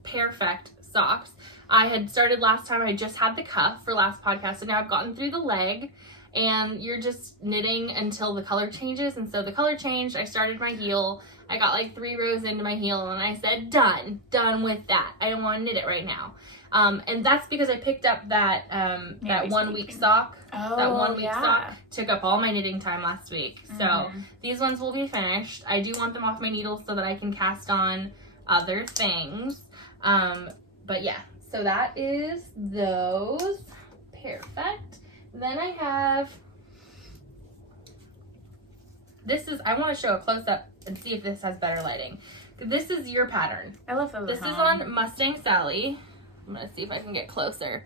Pairfect socks. I had started last time, I just had the cuff for last podcast, so now I've gotten through the leg, and you're just knitting until the color changes. And so the color changed, I started my heel, I got like 3 rows into my heel, and I said, done with that. I don't want to knit it right now. And that's because I picked up that 1 week sock. Oh, that 1 week sock took up all my knitting time last week. So these ones will be finished. I do want them off my needles so that I can cast on other things. But yeah, so that is those. Perfect. Then I have, I want to show a close up and see if this has better lighting. This is your pattern. I love those. This is on Mustang Sally. I'm going to see if I can get closer.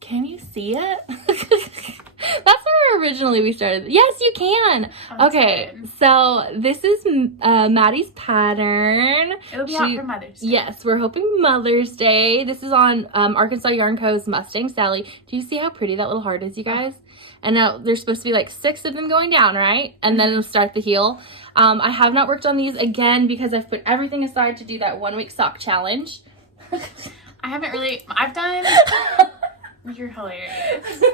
Can you see it? That's where originally we started. Yes, you can. Okay, good. so this is Maddie's pattern. It'll be out for Mother's Day. Yes, we're hoping Mother's Day. This is on Arkansas Yarn Co.'s Mustang Sally. Do you see how pretty that little heart is, you guys? And now there's supposed to be like 6 of them going down, right? And then it'll start the heel. I have not worked on these again because I've put everything aside to do that 1 week sock challenge. I haven't really, I've done, you're hilarious.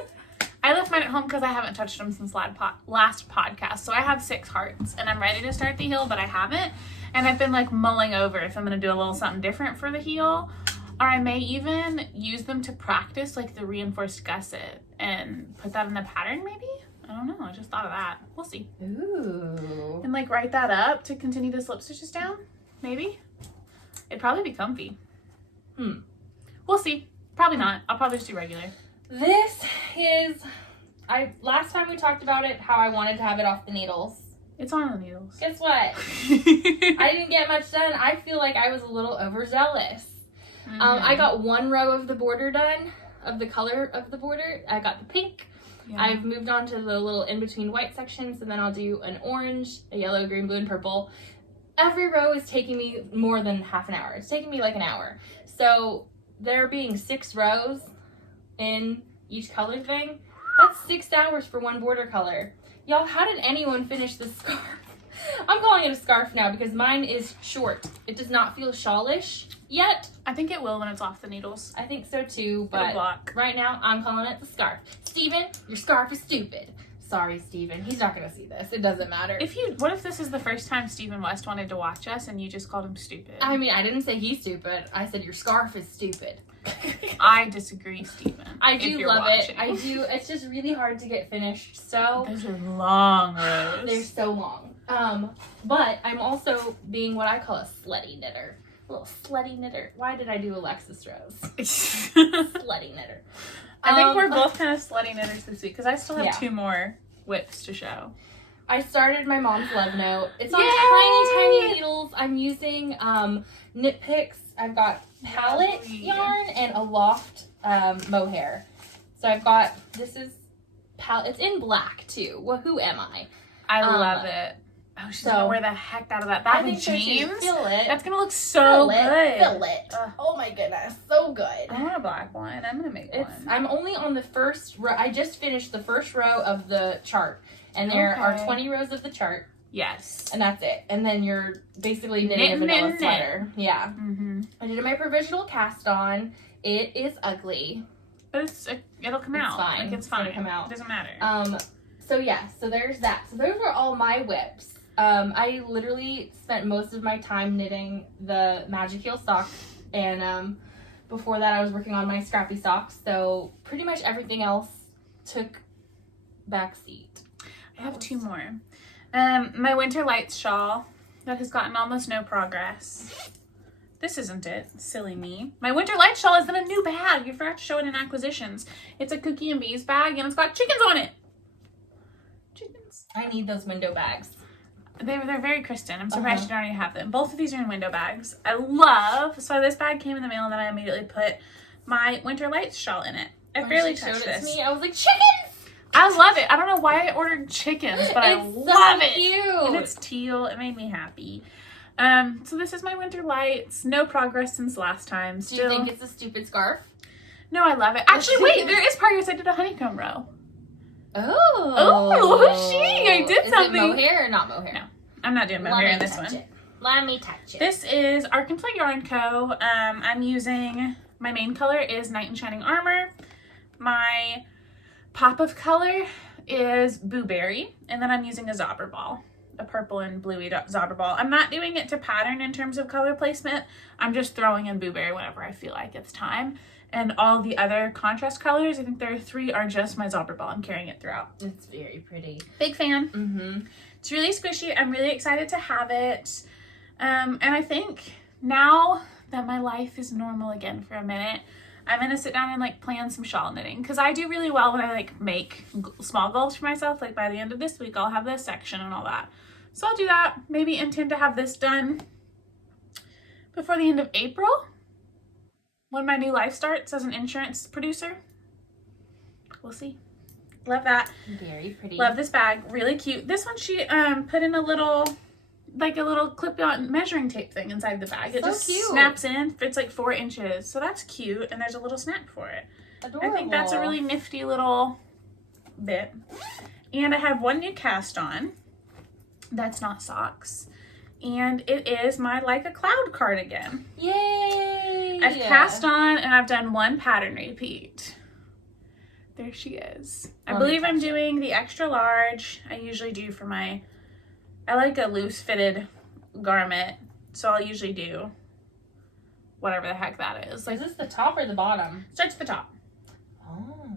I left mine at home because I haven't touched them since last podcast. So I have 6 hearts and I'm ready to start the heel, but I haven't. And I've been like mulling over if I'm going to do a little something different for the heel. Or I may even use them to practice like the reinforced gusset and put that in the pattern maybe? I don't know. I just thought of that. We'll see. Ooh. And like write that up to continue the slip stitches down. Maybe. It'd probably be comfy. We'll see. Probably not. I'll probably just do regular. This is, last time we talked about it, how I wanted to have it off the needles. It's on the needles. Guess what? I didn't get much done. I feel like I was a little overzealous. I got 1 row of the border done, of the color of the border. I got the pink. Yeah. I've moved on to the little in-between white sections, and then I'll do an orange, a yellow, green, blue, and purple. Every row is taking me more than half an hour. It's taking me like an hour. So there being 6 rows in each color thing, that's 6 hours for 1 border color. Y'all, how did anyone finish this scarf? I'm calling it a scarf now because mine is short. It does not feel shawlish yet. I think it will when it's off the needles. I think so too, but right now I'm calling it the scarf. Steven, your scarf is stupid. Sorry, Steven. He's not going to see this. It doesn't matter. What if this is the first time Steven West wanted to watch us and you just called him stupid? I mean, I didn't say he's stupid. I said your scarf is stupid. I disagree, Steven. I do love it. I do. It's just really hard to get finished. So those are long rows. They're so long. But I'm also being what I call a slutty knitter. A little slutty knitter. Why did I do Alexis Rose? Slutty knitter. I think we're both kind of slutty knitters this week because I still have 2 more whips to show. I started my mom's love note. It's on tiny, tiny needles. I'm using Knit Picks. I've got palette yarn and a loft mohair. So I've got, this is it's in black too. Well, who am I? I love it. Oh, she's gonna wear the heck out of that. That with jeans, feel it. That's gonna look so good. Feel it. Oh my goodness, so good. I want a black one. I'm gonna make one. I'm only on the first row. I just finished the first row of the chart, and there are 20 rows of the chart. Yes. And that's it. And then you're basically knitting a vanilla sweater. Yeah. I did my provisional cast on. It is ugly, but it'll come out. Fine. Like, it's fine. It'll come out. It doesn't matter. So yeah. So there's that. So those are all my whips. I literally spent most of my time knitting the Magic Heel sock, and before that I was working on my Scrappy Socks, so pretty much everything else took backseat. I have 2 more. My Winter Lights shawl that has gotten almost no progress. This isn't it. Silly me. My Winter Lights shawl is in a new bag. You forgot to show it in acquisitions. It's a Cookie and Bees bag, and it's got chickens on it. Chickens. I need those window bags. They're very Christen. I'm surprised you don't already have them. Both of these are in window bags. I love, so this bag came in the mail and then I immediately put my winter lights shawl in it. I barely touched this. Me, I was like, chickens! I love it. I don't know why I ordered chickens, but I love it. Cute. And it's teal. It made me happy. So this is my winter lights. No progress since last time. Do you think it's a stupid scarf? No, I love it. Actually, wait, there is progress. I did a honeycomb row. Oh, who's she? I did something. Is it mohair or not mohair? No, I'm not doing mohair in this one. Let me touch it. This is Arkansas Yarn Co. I'm using, my main color is Knight in Shining Armor. My pop of color is Blueberry, and then I'm using a Zobber ball, a purple and bluey Zobber ball. I'm not doing it to pattern in terms of color placement. I'm just throwing in Blueberry whenever I feel like it's time. And all the other contrast colors, I think there are 3, are just my Zobber ball. I'm carrying it throughout. It's very pretty. Big fan. Mm-hmm. It's really squishy. I'm really excited to have it. And I think now that my life is normal again for a minute, I'm going to sit down and like plan some shawl knitting. Because I do really well when I like make small goals for myself. Like by the end of this week, I'll have this section and all that. So I'll do that. Maybe intend to have this done before the end of April, when my new life starts as an insurance producer. We'll see. Love that. Very pretty. Love this bag. Really cute. This one she put in a little clip-on measuring tape thing inside the bag. It just cute. Snaps in. It's like 4 inches. So that's cute. And there's a little snap for it. Adorable. I think that's a really nifty little bit. And I have one new cast on. That's not socks. And it is my Like a Cloud cardigan. Yay! I've cast on and I've done 1 pattern repeat. There she is. I believe I'm doing the extra large. I usually do for my, I like a loose fitted garment. So I'll usually do whatever the heck that is. Like, is this the top or the bottom? Starts at the top. Oh.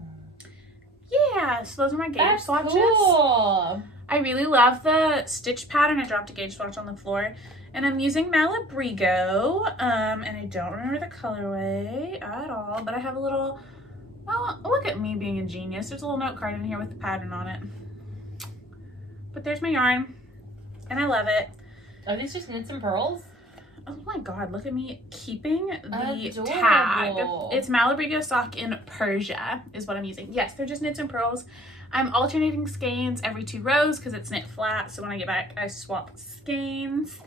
Yeah, so those are my gauge swatches. Cool. I really love the stitch pattern. I dropped a gauge swatch on the floor. And I'm using Malabrigo. And I don't remember the colorway at all. But I have a little, well, look at me being a genius. There's a little note card in here with the pattern on it. But there's my yarn. And I love it. Are these just knits and pearls? Oh my god, look at me keeping the Adorable. tag. It's Malabrigo sock in Persia is what I'm using. Yes, they're just knits and pearls. I'm alternating skeins every 2 rows because it's knit flat. So when I get back, I swap skeins.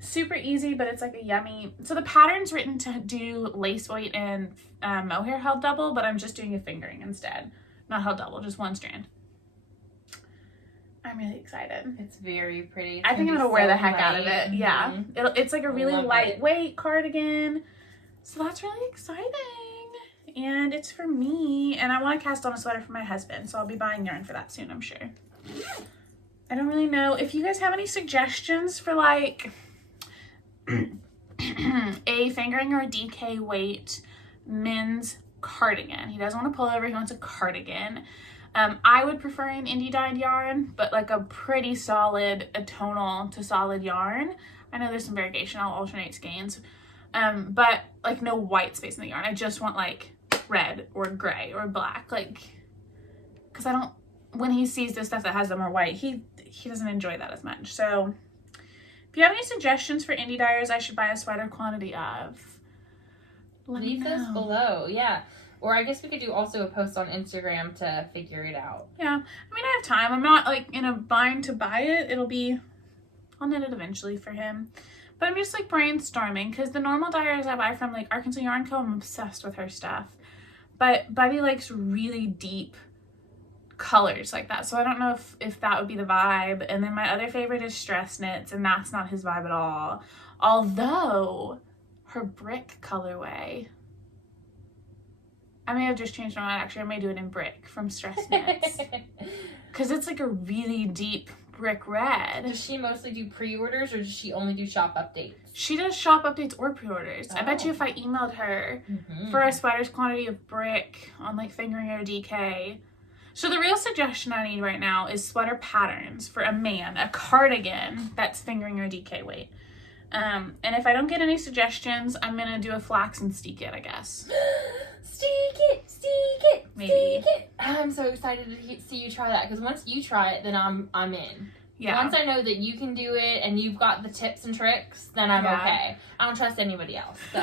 Super easy, but it's like a yummy. So the pattern's written to do lace weight and mohair held double, but I'm just doing a fingering instead. Not held double, just 1 strand. I'm really excited. It's very pretty. I think I'm gonna wear the heck out of it. Yeah, it's like a really lightweight cardigan, so that's really exciting. And it's for me, and I want to cast on a sweater for my husband, so I'll be buying yarn for that soon, I'm sure. I don't really know if you guys have any suggestions for like a fingering or a DK weight men's cardigan. He doesn't want a pullover, he wants a cardigan. I would prefer an indie dyed yarn, but like a pretty solid, a tonal to solid yarn. I know there's some variegation, I'll alternate skeins. But like no white space in the yarn. I just want like red or gray or black, like, cause I don't, when he sees the stuff that has the more white, he doesn't enjoy that as much. So if you have any suggestions for indie dyers I should buy a sweater quantity of, leave those below. Yeah. Or I guess we could do also a post on Instagram to figure it out. Yeah. I mean, I have time. I'm not like in a bind to buy it. I'll knit it eventually for him. But I'm just like brainstorming because the normal dyers I buy from like Arkansas Yarn Co., I'm obsessed with her stuff. But Buddy likes really deep colors like that. So I don't know if that would be the vibe. And then my other favorite is Stress Knits, and that's not his vibe at all. Although her brick colorway, I may have just changed my mind. Actually, I may do it in brick from Stress Knits. Because it's like a really deep brick red. Does she mostly do pre-orders or does she only do shop updates? She does shop updates or pre-orders. I bet you if I emailed her for a sweater's quantity of brick on like fingering or DK. So the real suggestion I need right now is sweater patterns for a man, a cardigan that's fingering or DK weight. And if I don't get any suggestions, I'm going to do a flax and steek it, I guess. Steek it, maybe. I'm so excited to see you try that because once you try it, then I'm in. Yeah. Once I know that you can do it and you've got the tips and tricks, then I'm okay. I don't trust anybody else. So,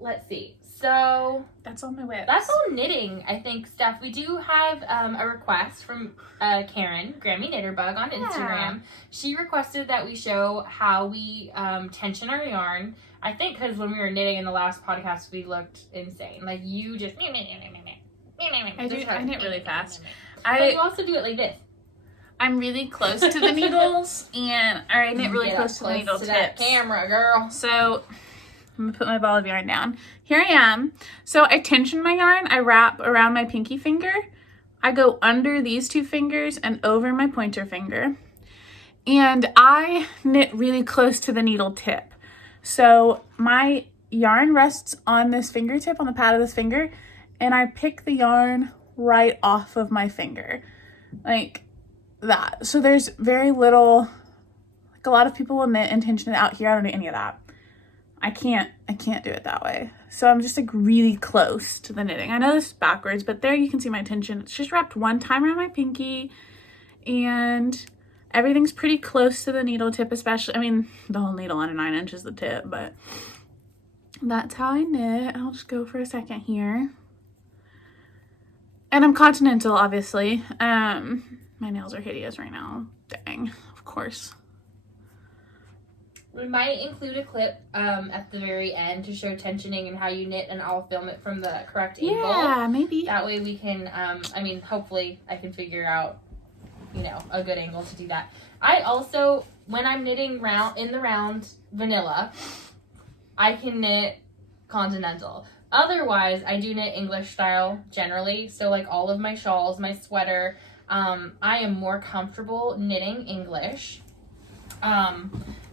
let's see. So that's all my whips. That's all knitting, I think, stuff. We do have a request from Karen, Grammy Knitterbug on Instagram. She requested that we show how we tension our yarn. I think because when we were knitting in the last podcast, we looked insane. Like, you just... I knit really fast. But you also do it like this. I'm really close to the needles, and I knit really close to the needle tips. That camera, girl. So... I'm gonna put my ball of yarn down. Here I am. So I tension my yarn. I wrap around my pinky finger. I go under these two fingers and over my pointer finger. And I knit really close to the needle tip. So my yarn rests on this fingertip, on the pad of this finger, and I pick the yarn right off of my finger. Like that. So there's very little, like a lot of people will knit and tension it out here. I don't do any of that. I can't do it that way. So I'm just like really close to the knitting. I know this is backwards, but there you can see my tension. It's just wrapped one time around my pinky, and everything's pretty close to the needle tip, especially, I mean, the whole needle on a 9" is the tip, but that's how I knit. I'll just go for a second here. And I'm continental, obviously. My nails are hideous right now. Dang, of course. We might include a clip at the very end to show tensioning and how you knit, and I'll film it from the correct angle. Yeah, maybe. That way we can, hopefully I can figure out, a good angle to do that. I also, when I'm knitting in the round vanilla, I can knit continental. Otherwise, I do knit English style generally. So like all of my shawls, my sweater, I am more comfortable knitting English.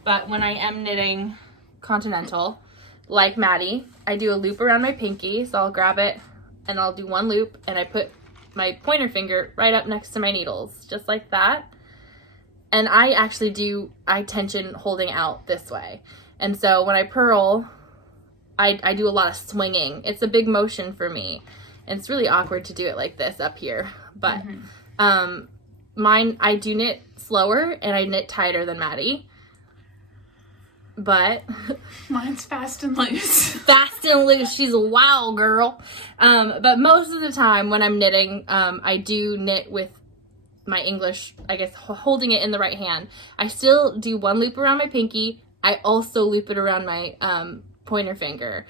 But when I am knitting continental, like Maddie, I do a loop around my pinky. So I'll grab it and I'll do one loop and I put my pointer finger right up next to my needles, just like that. And I tension holding out this way. And so when I purl, I do a lot of swinging. It's a big motion for me. And it's really awkward to do it like this up here. But mine, I do knit slower and I knit tighter than Maddie. But mine's fast and loose. Fast and loose. She's a wild girl. But most of the time when I'm knitting, I do knit with my English, I guess, holding it in the right hand. I still do one loop around my pinky. I also loop it around my pointer finger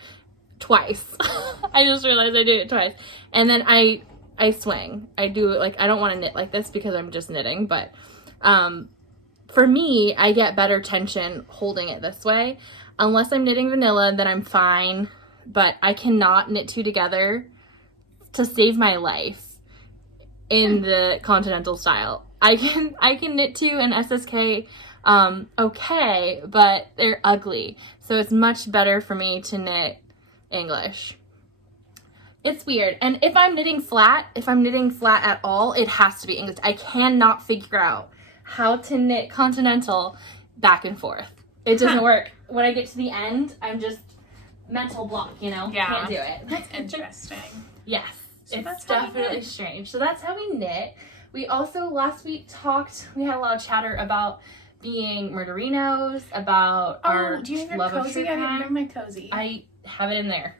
twice. I just realized I did it twice. And then I swing. I do it like, I don't want to knit like this because I'm just knitting, but for me, I get better tension holding it this way. Unless I'm knitting vanilla, then I'm fine. But I cannot knit two together to save my life in the continental style. I can knit two in SSK okay, but they're ugly. So it's much better for me to knit English. It's weird. And if I'm knitting flat at all, it has to be English. I cannot figure out how to knit continental back and forth. It doesn't work. When I get to the end, I'm just mental block, Yeah. Can't do it. That's interesting. Yes. So it's definitely strange. So that's how we knit. We also, last week, we had a lot of chatter about being murderinos, about our do you have your love of cozy? true I didn't crime. bring my cozy. I have it in there.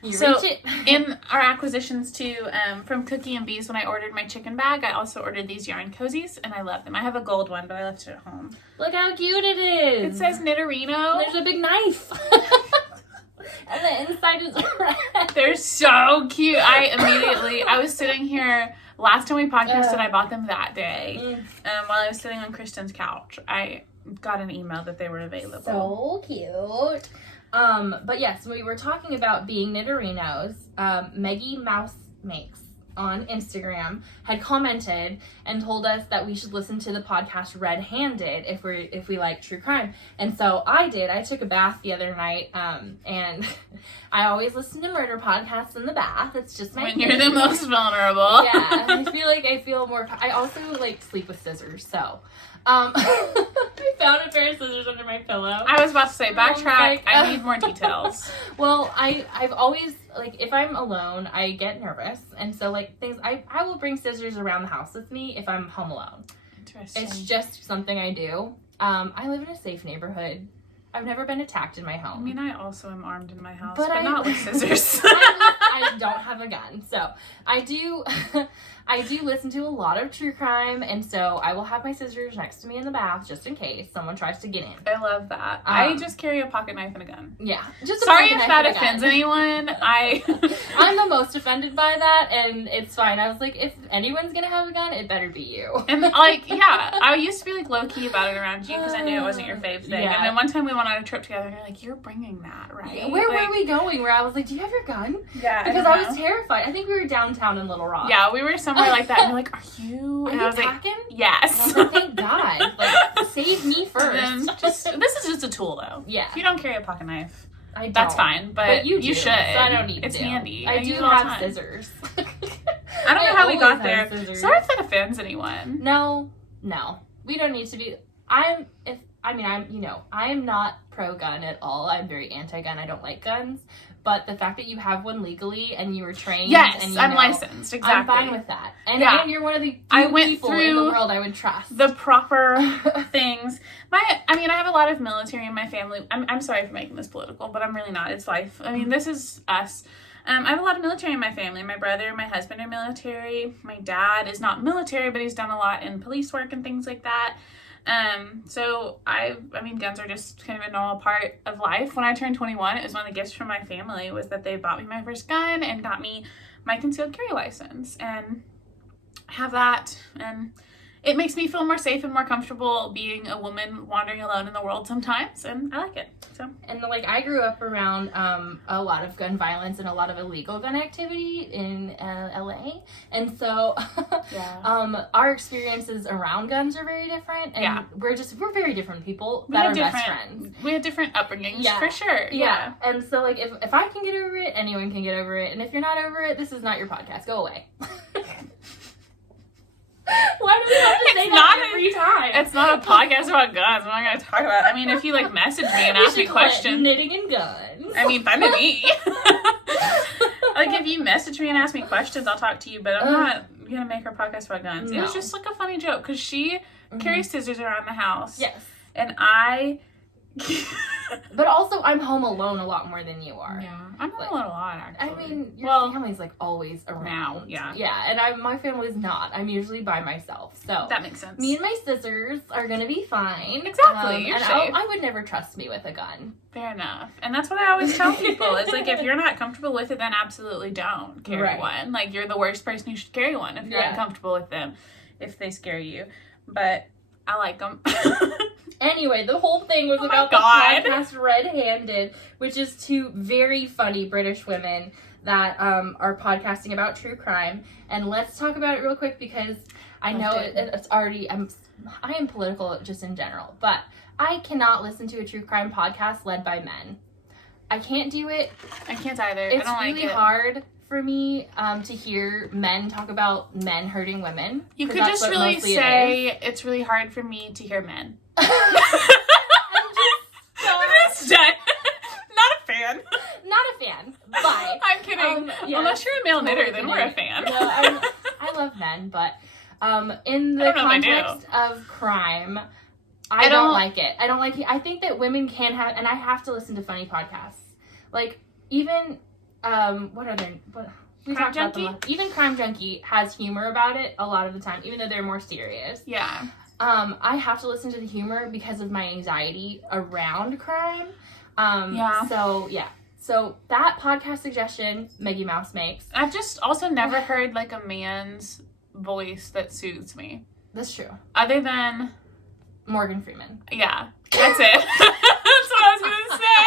You so reach it. In our acquisitions too, from Cookie and Bees, when I ordered my chicken bag, I also ordered these yarn cozies, and I love them. I have a gold one, but I left it at home. Look how cute it is. It says Knitterino. There's a big knife. And the inside is red. They're so cute. I was sitting here, last time we podcasted, I bought them that day. While I was sitting on Christen's couch, I got an email that they were available. So cute. But yes, we were talking about being knitterinos. Maggie Mouse Makes on Instagram had commented and told us that we should listen to the podcast Red Handed if we like true crime. And so I did. I took a bath the other night, and I always listen to murder podcasts in the bath. It's just my when you're the most vulnerable. Yeah, I feel more. I also like sleep with scissors, so. I found a pair of scissors under my pillow. I was about to say, backtrack. I need more details. Well, I've always, if I'm alone, I get nervous. And so, I will bring scissors around the house with me if I'm home alone. Interesting. It's just something I do. I live in a safe neighborhood. I've never been attacked in my home. I mean, I also am armed in my house, But but not with scissors. I don't have a gun. So I do listen to a lot of true crime, and so I will have my scissors next to me in the bath just in case someone tries to get in. I love that. I just carry a pocket knife and a gun. Yeah. Just sorry if that offends anyone. I'm the most offended by that, and it's fine. I was like, if anyone's gonna have a gun, it better be you. And like, yeah, I used to be like low key about it around you because I knew it wasn't your fave thing. Yeah. And then one time we went on a trip together, and you're like, you're bringing that, right? Yeah, where like, were we going? Where I was like, do you have your gun? Yeah. Because I was terrified. I think we were downtown in Little Rock. Yeah, we were somewhere like that, and you're like, are you? And Are I you was packing? like, yes. And I was like, thank God. Like, save me first. And then this is just a tool, though. Yeah. If you don't carry a pocket knife, I don't. that's fine. But you should. So I don't need it's to. handy. I do use it all the have time. scissors. I don't know how we always got have there. scissors. Sorry if that offends anyone. No. We don't need to be. I am not pro-gun at all. I'm very anti-gun. I don't like guns. But the fact that you have one legally and you were trained, yes, and I'm licensed. Exactly. I'm fine with that. And, yeah. and you're one of the I few went people through in the world I would trust. the proper things. I have a lot of military in my family. I'm sorry for making this political, but I'm really not. It's life. I mean, this is us. I have a lot of military in my family. My brother and my husband are military. My dad is not military, but he's done a lot in police work and things like that. So guns are just kind of a normal part of life. When I turned 21, it was one of the gifts from my family was that they bought me my first gun and got me my concealed carry license, and I have that, and it makes me feel more safe and more comfortable being a woman wandering alone in the world sometimes, and I like it. So, and like I grew up around a lot of gun violence and a lot of illegal gun activity in LA, and so our experiences around guns are very different, and we're very different people that are best friends. We have different upbringings, for sure. Yeah, and so like if I can get over it, anyone can get over it, and if you're not over it, this is not your podcast. Go away. Why do we have to say that every time? It's not a podcast about guns. I'm not going to talk about it. I mean, if you like message me and ask me questions. Knitting and guns. I mean, fine to me. Like, if you message me and ask me questions, I'll talk to you, but I'm not going to make our podcast about guns. No. It was just like a funny joke because she carries scissors around the house. Yes. And I. But also, I'm home alone a lot more than you are. Yeah, I'm home alone a lot, actually. I mean, your family's like always around. Now, yeah. Yeah, and my family's not. I'm usually by myself. So that makes sense. Me and my scissors are gonna be fine. Exactly. You're and safe. I would never trust me with a gun. Fair enough. And that's what I always tell people. It's like, if you're not comfortable with it, then absolutely don't carry one. Like, you're the worst person who should carry one if you're uncomfortable with them, if they scare you. But I like them. Anyway, the whole thing was about the podcast Red Handed, which is two very funny British women that are podcasting about true crime. And let's talk about it real quick because I know it's already, I am political just in general, but I cannot listen to a true crime podcast led by men. I can't do it. I can't either. It's I don't really like it. hard for me to hear men talk about men hurting women. You could just really say it's really hard for me to hear men. I'm just done. Not a fan. Not a fan. Bye. I'm kidding. Unless you're a male knitter, then we're a fan. No, I love men, but in the context of crime, I don't like it. I don't like it. I think that women can have, and I have to listen to funny podcasts. Like, even, what are they? We talked about them. Even Crime Junkie has humor about it a lot of the time, even though they're more serious. Yeah. I have to listen to the humor because of my anxiety around crime. So that podcast suggestion Meggie Mouse makes. I've just also never heard like a man's voice that suits me. That's true. Other than Morgan Freeman. Yeah, that's it. That's what I was gonna say.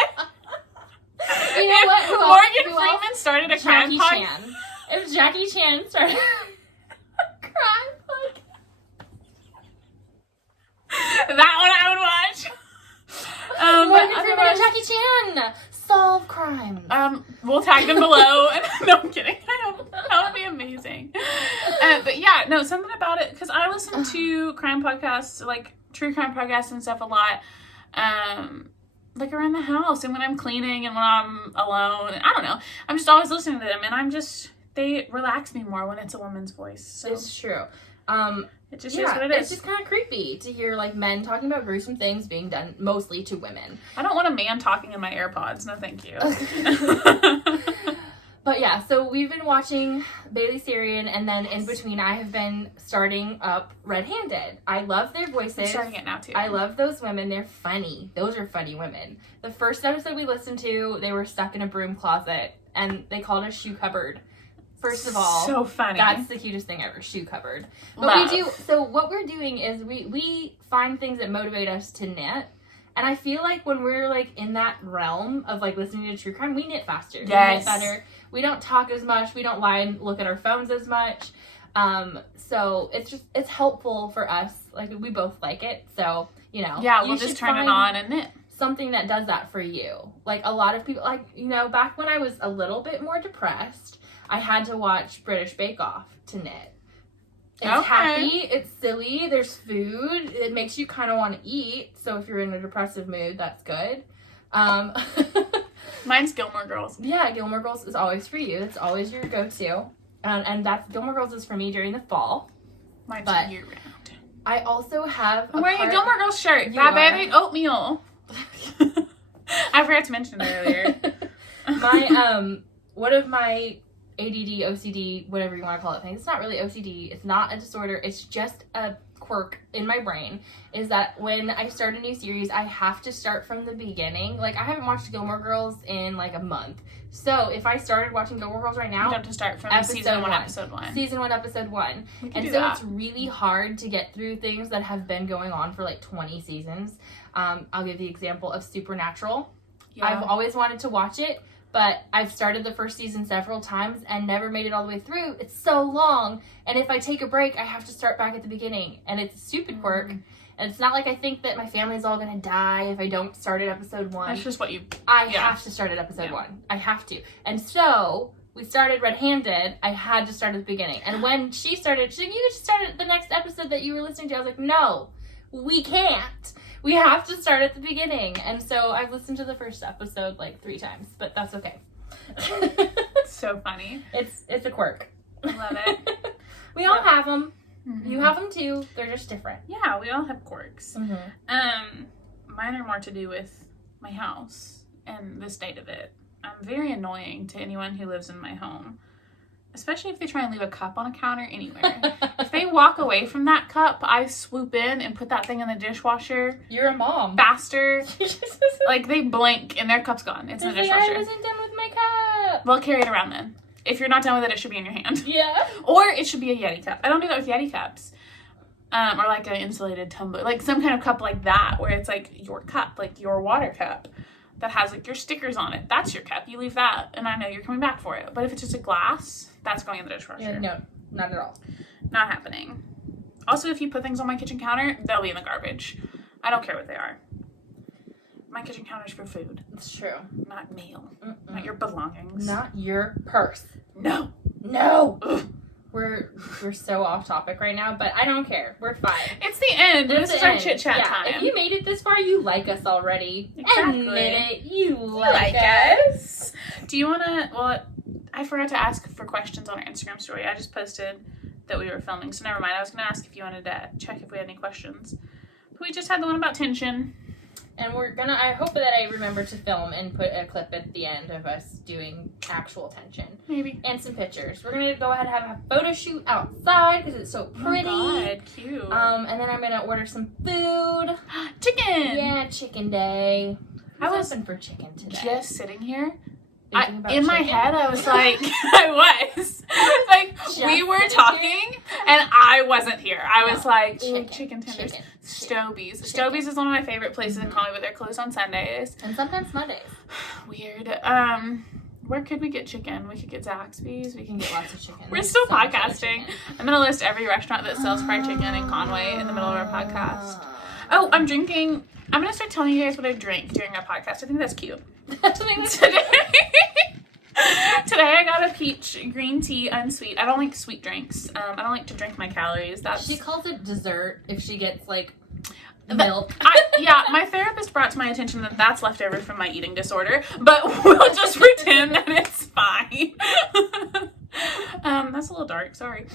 You know what? Morgan Freeman started a crime podcast. If Jackie Chan started a crime podcast. That one I would watch. Morgan Freeman and Jackie Chan solve crimes. We'll tag them below. No, I'm kidding. That would be amazing. But yeah, no, something about it, because I listen to crime podcasts, like true crime podcasts and stuff a lot, like around the house and when I'm cleaning and when I'm alone. I don't know. I'm just always listening to them, and they relax me more when it's a woman's voice. So. It's true. It just is what it is. It's just kind of creepy to hear, like, men talking about gruesome things being done mostly to women. I don't want a man talking in my AirPods. No, thank you. But yeah, so we've been watching Bailey Sarian, and then in between I have been starting up Red Handed. I love their voices. I'm starting it now, too. I love those women. They're funny. Those are funny women. The first episode we listened to, they were stuck in a broom closet, and they called it shoe cupboard. First of all, so funny. That's the cutest thing ever, shoe cupboard. But Love. we do, so what we're doing is we find things that motivate us to knit. And I feel like when we're, like, in that realm of, like, listening to true crime, we knit faster. Yes. We knit better. We don't talk as much. We don't lie and look at our phones as much. So it's helpful for us. Like, we both like it. So, you know. Yeah, we'll just turn it on and knit. Something that does that for you. Like, a lot of people, like, you know, back when I was a little bit more depressed, I had to watch British Bake Off to knit. It's happy, it's silly, there's food, it makes you kind of want to eat, so if you're in a depressive mood, that's good. Mine's Gilmore Girls. Yeah, Gilmore Girls is always for you, it's always your go-to. And that's, Gilmore Girls is for me during the fall. Mine's year-round. I also have I'm wearing a Gilmore Girls shirt. Diabetic oatmeal. I forgot to mention it earlier. One of my ADD, OCD, whatever you want to call it things. It's not really OCD. It's not a disorder. It's just a quirk in my brain. Is that when I start a new series, I have to start from the beginning. Like, I haven't watched Gilmore Girls in, like, a month. So, if I started watching Gilmore Girls right now... You have to start from season 1, episode 1. Season 1, episode 1. And so, it's really hard to get through things that have been going on for, like, 20 seasons. I'll give the example of Supernatural. Yeah. I've always wanted to watch it. But I've started the first season several times and never made it all the way through. It's so long. And if I take a break, I have to start back at the beginning. And it's a stupid quirk. And it's not like I think that my family's all going to die if I don't start at episode 1. That's just what you... I have to start at episode 1. I have to. And so, we started Red Handed. I had to start at the beginning. And when she started, she's like, you just start at the next episode that you were listening to. I was like, no, we can't. We have to start at the beginning. And so I've listened to the first episode like 3 times, but that's okay. So funny. It's a quirk. I love it. We all have them. Mm-hmm. You have them too. They're just different. Yeah, we all have quirks. Mm-hmm. Mine are more to do with my house and the state of it. I'm very annoying to anyone who lives in my home. Especially if they try and leave a cup on a counter anywhere. If they walk away from that cup, I swoop in and put that thing in the dishwasher. You're a mom. Faster. Like, they blink and their cup's gone. It's in the dishwasher. I wasn't done with my cup. Well, carry it around then. If you're not done with it, it should be in your hand. Yeah. Or it should be a Yeti cup. I don't do that with Yeti cups. Or like an insulated tumbler. Like some kind of cup like that where it's like your cup, like your water cup. That has like your stickers on it. That's your cup. You leave that, and I know you're coming back for it. But if it's just a glass, that's going in the dishwasher. Yeah, no, not at all. Not happening. Also, if you put things on my kitchen counter, they'll be in the garbage. I don't care what they are. My kitchen counter's for food. It's true. Not mail. Not your belongings. Not your purse. No. Ugh. We're so off topic right now, but I don't care. We're fine. It's the end. This is our chit chat time. If you made it this far, you like us already. Exactly. Admit it. You like us. Do you want to? Well, I forgot to ask for questions on our Instagram story. I just posted that we were filming, so never mind. I was going to ask if you wanted to check if we had any questions. But we just had the one about tension. And I hope that I remember to film and put a clip at the end of us doing actual tension. Maybe. And some pictures. We're going to go ahead and have a photo shoot outside because it's so pretty. Oh my God, cute. And then I'm going to order some food. Chicken! Yeah, chicken day. I was hoping for chicken today. Just sitting here. In my head, I was like, we were talking, and I wasn't here. I was like, chicken tenders. Stobies. Stobies is one of my favorite places in Conway, but they're closed on Sundays. And sometimes Mondays. Weird. Where could we get chicken? We could get Zaxby's. We can get lots of chicken. We're still podcasting. I'm going to list every restaurant that sells fried chicken in Conway in the middle of our podcast. Oh, I'm going to start telling you guys what I drink during our podcast. I think that's cute. Today I got a peach green tea unsweet. I don't like sweet drinks. I don't like to drink my calories. She calls it dessert if she gets like milk. My therapist brought to my attention that that's left over from my eating disorder, but we'll just pretend that it's fine. That's a little dark, sorry.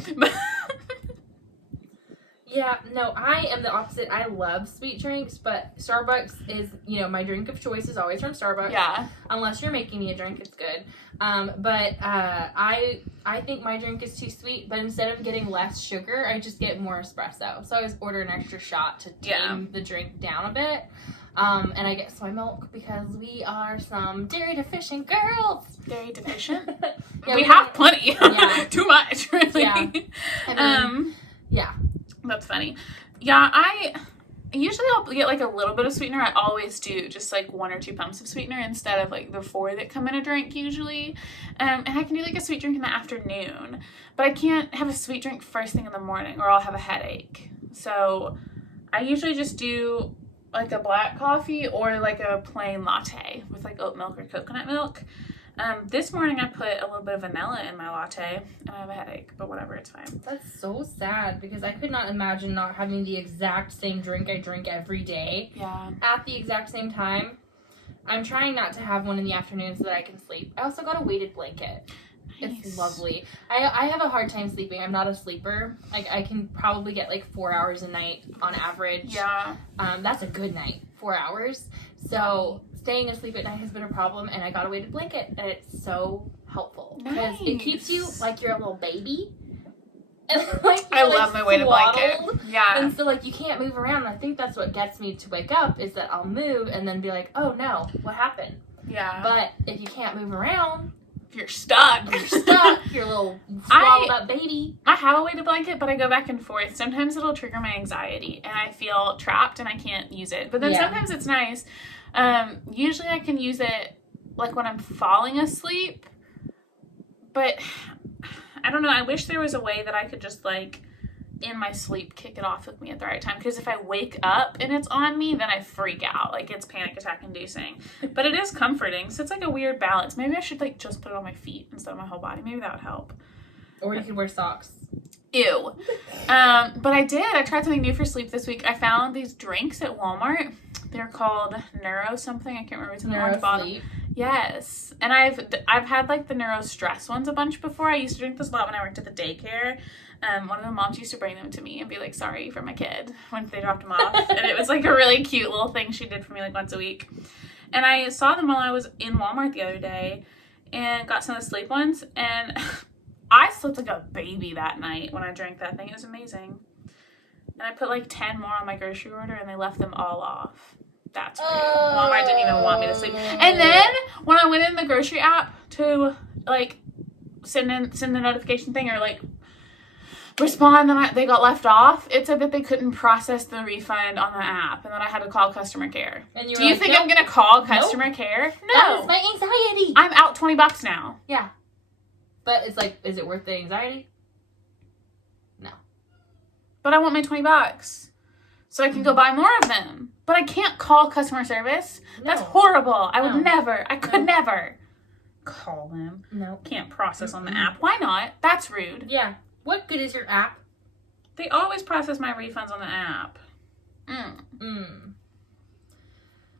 Yeah, no, I am the opposite. I love sweet drinks, but Starbucks is, my drink of choice is always from Starbucks. Yeah. Unless you're making me a drink, it's good. I think my drink is too sweet, but instead of getting less sugar, I just get more espresso. So I always order an extra shot to tame the drink down a bit. And I get soy milk because we are some dairy deficient girls. Dairy deficient? Yeah, we have plenty. Yeah. Too much, really. Yeah. I mean, yeah. That's funny. Yeah, I'll get like a little bit of sweetener. I always do just like 1 or 2 pumps of sweetener instead of like the 4 that come in a drink usually. And I can do like a sweet drink in the afternoon, but I can't have a sweet drink first thing in the morning or I'll have a headache. So I usually just do like a black coffee or like a plain latte with like oat milk or coconut milk. This morning I put a little bit of vanilla in my latte and I have a headache, but whatever, it's fine. That's so sad because I could not imagine not having the exact same drink I drink every day. Yeah. At the exact same time. I'm trying not to have one in the afternoon so that I can sleep. I also got a weighted blanket. Nice. It's lovely. I have a hard time sleeping. I'm not a sleeper. I can probably get like 4 hours a night on average. Yeah. That's a good night. 4 hours. So staying asleep at night has been a problem, and I got a weighted blanket, and it's so helpful because it keeps you like you're a little baby. And, like, I love my weighted blanket. Yeah. And so like you can't move around. And I think that's what gets me to wake up is that I'll move and then be like, oh no, what happened? Yeah. But if you can't move around, you're stuck. You're a little swallowed up baby. I have a weighted blanket, but I go back and forth. Sometimes it'll trigger my anxiety and I feel trapped and I can't use it. But then sometimes it's nice. Usually I can use it like when I'm falling asleep, but I don't know. I wish there was a way that I could just like in my sleep kick it off with me at the right time, because if I wake up and it's on me, then I freak out. Like it's panic attack inducing, but it is comforting. So it's like a weird balance. Maybe I should like just put it on my feet instead of my whole body. Maybe that would help. Or you could wear socks. Ew. But I tried something new for sleep this week. I found these drinks at Walmart. They're called Neuro something. I can't remember. It's in the orange bottle. Yes. And I've had like the Neuro Stress ones a bunch before. I used to drink this a lot when I worked at the daycare. One of the moms used to bring them to me and be like, sorry for my kid when they dropped him off. And it was like a really cute little thing she did for me like once a week. And I saw them while I was in Walmart the other day and got some of the sleep ones. And I slept like a baby that night when I drank that thing. It was amazing. And I put like 10 more on my grocery order and they left them all off. That's rude. Walmart didn't even want me to sleep. And then when I went in the grocery app to like send the notification thing or like respond that they got left off, it said that they couldn't process the refund on the app and that I had to call customer care. And do you think I'm going to call customer care? No. That is my anxiety. I'm out $20 now. Yeah. But it's like, is it worth the anxiety? No. But I want my $20 so I can go buy more of them. But I can't call customer service. No. That's horrible. I would never. I could never call them. No. Can't process on the app. Why not? That's rude. Yeah. What good is your app? They always process my refunds on the app.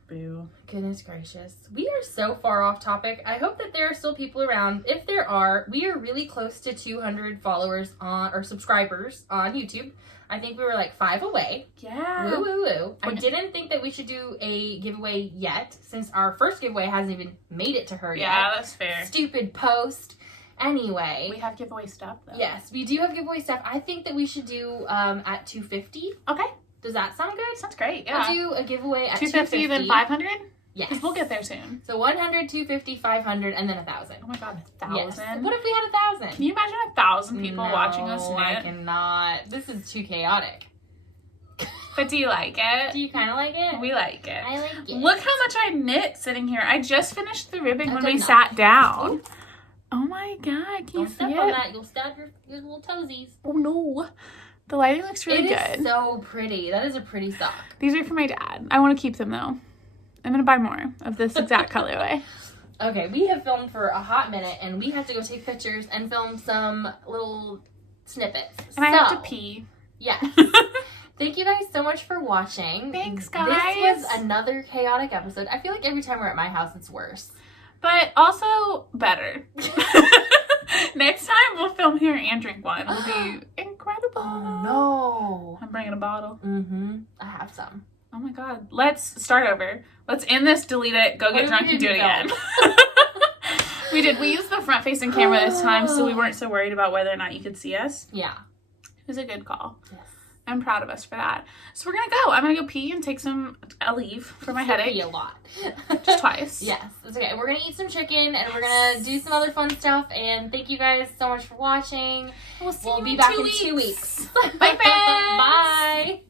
Boo. Goodness gracious. We are so far off topic. I hope that there are still people around. If there are, we are really close to 200 followers or subscribers on YouTube. I think we were like 5 away. Yeah. Woo, woo, woo. I didn't think that we should do a giveaway yet, since our first giveaway hasn't even made it to her yet. Yeah, that's fair. Stupid post. Anyway. We have giveaway stuff, though. Yes, we do have giveaway stuff. I think that we should do at 250. Okay. Does that sound good? Sounds great, yeah. We'll do a giveaway at 250, then 500? Yes. Because we'll get there soon. So 100, 250, 500, and then 1,000. Oh my god, 1,000? Yes. What if we had 1,000? Can you imagine 1,000 people watching us knit? I cannot. This is too chaotic. But do you like it? Do you kind of like it? We like it. I like it. Look how much I knit sitting here. I just finished the ribbing when we sat down. Oops. Oh my god, can you see step it? on that. You'll stab your little toesies. Oh no. The lighting looks really good. It is so pretty. That is a pretty sock. These are for my dad. I want to keep them though. I'm going to buy more of this exact colorway. Okay, we have filmed for a hot minute and we have to go take pictures and film some little snippets. And I have to pee. Yes. Thank you guys so much for watching. Thanks, guys. This was another chaotic episode. I feel like every time we're at my house, it's worse. But also better. Next time we'll film here and drink wine. It'll be incredible. Oh no. I'm bringing a bottle. I have some. Oh my god. Let's start over. Let's end this, delete it, go get drunk and do it again. We did. We used the front facing camera this time, so we weren't so worried about whether or not you could see us. Yeah. It was a good call. Yes. I'm proud of us for that. So we're gonna go. I'm gonna go pee and take a leave for my headache. Pee a lot. Just twice. Yes, it's okay. We're gonna eat some chicken and we're gonna do some other fun stuff. And thank you guys so much for watching. We'll see We'll you be in back 2 in 2 weeks. Bye, friends. Bye.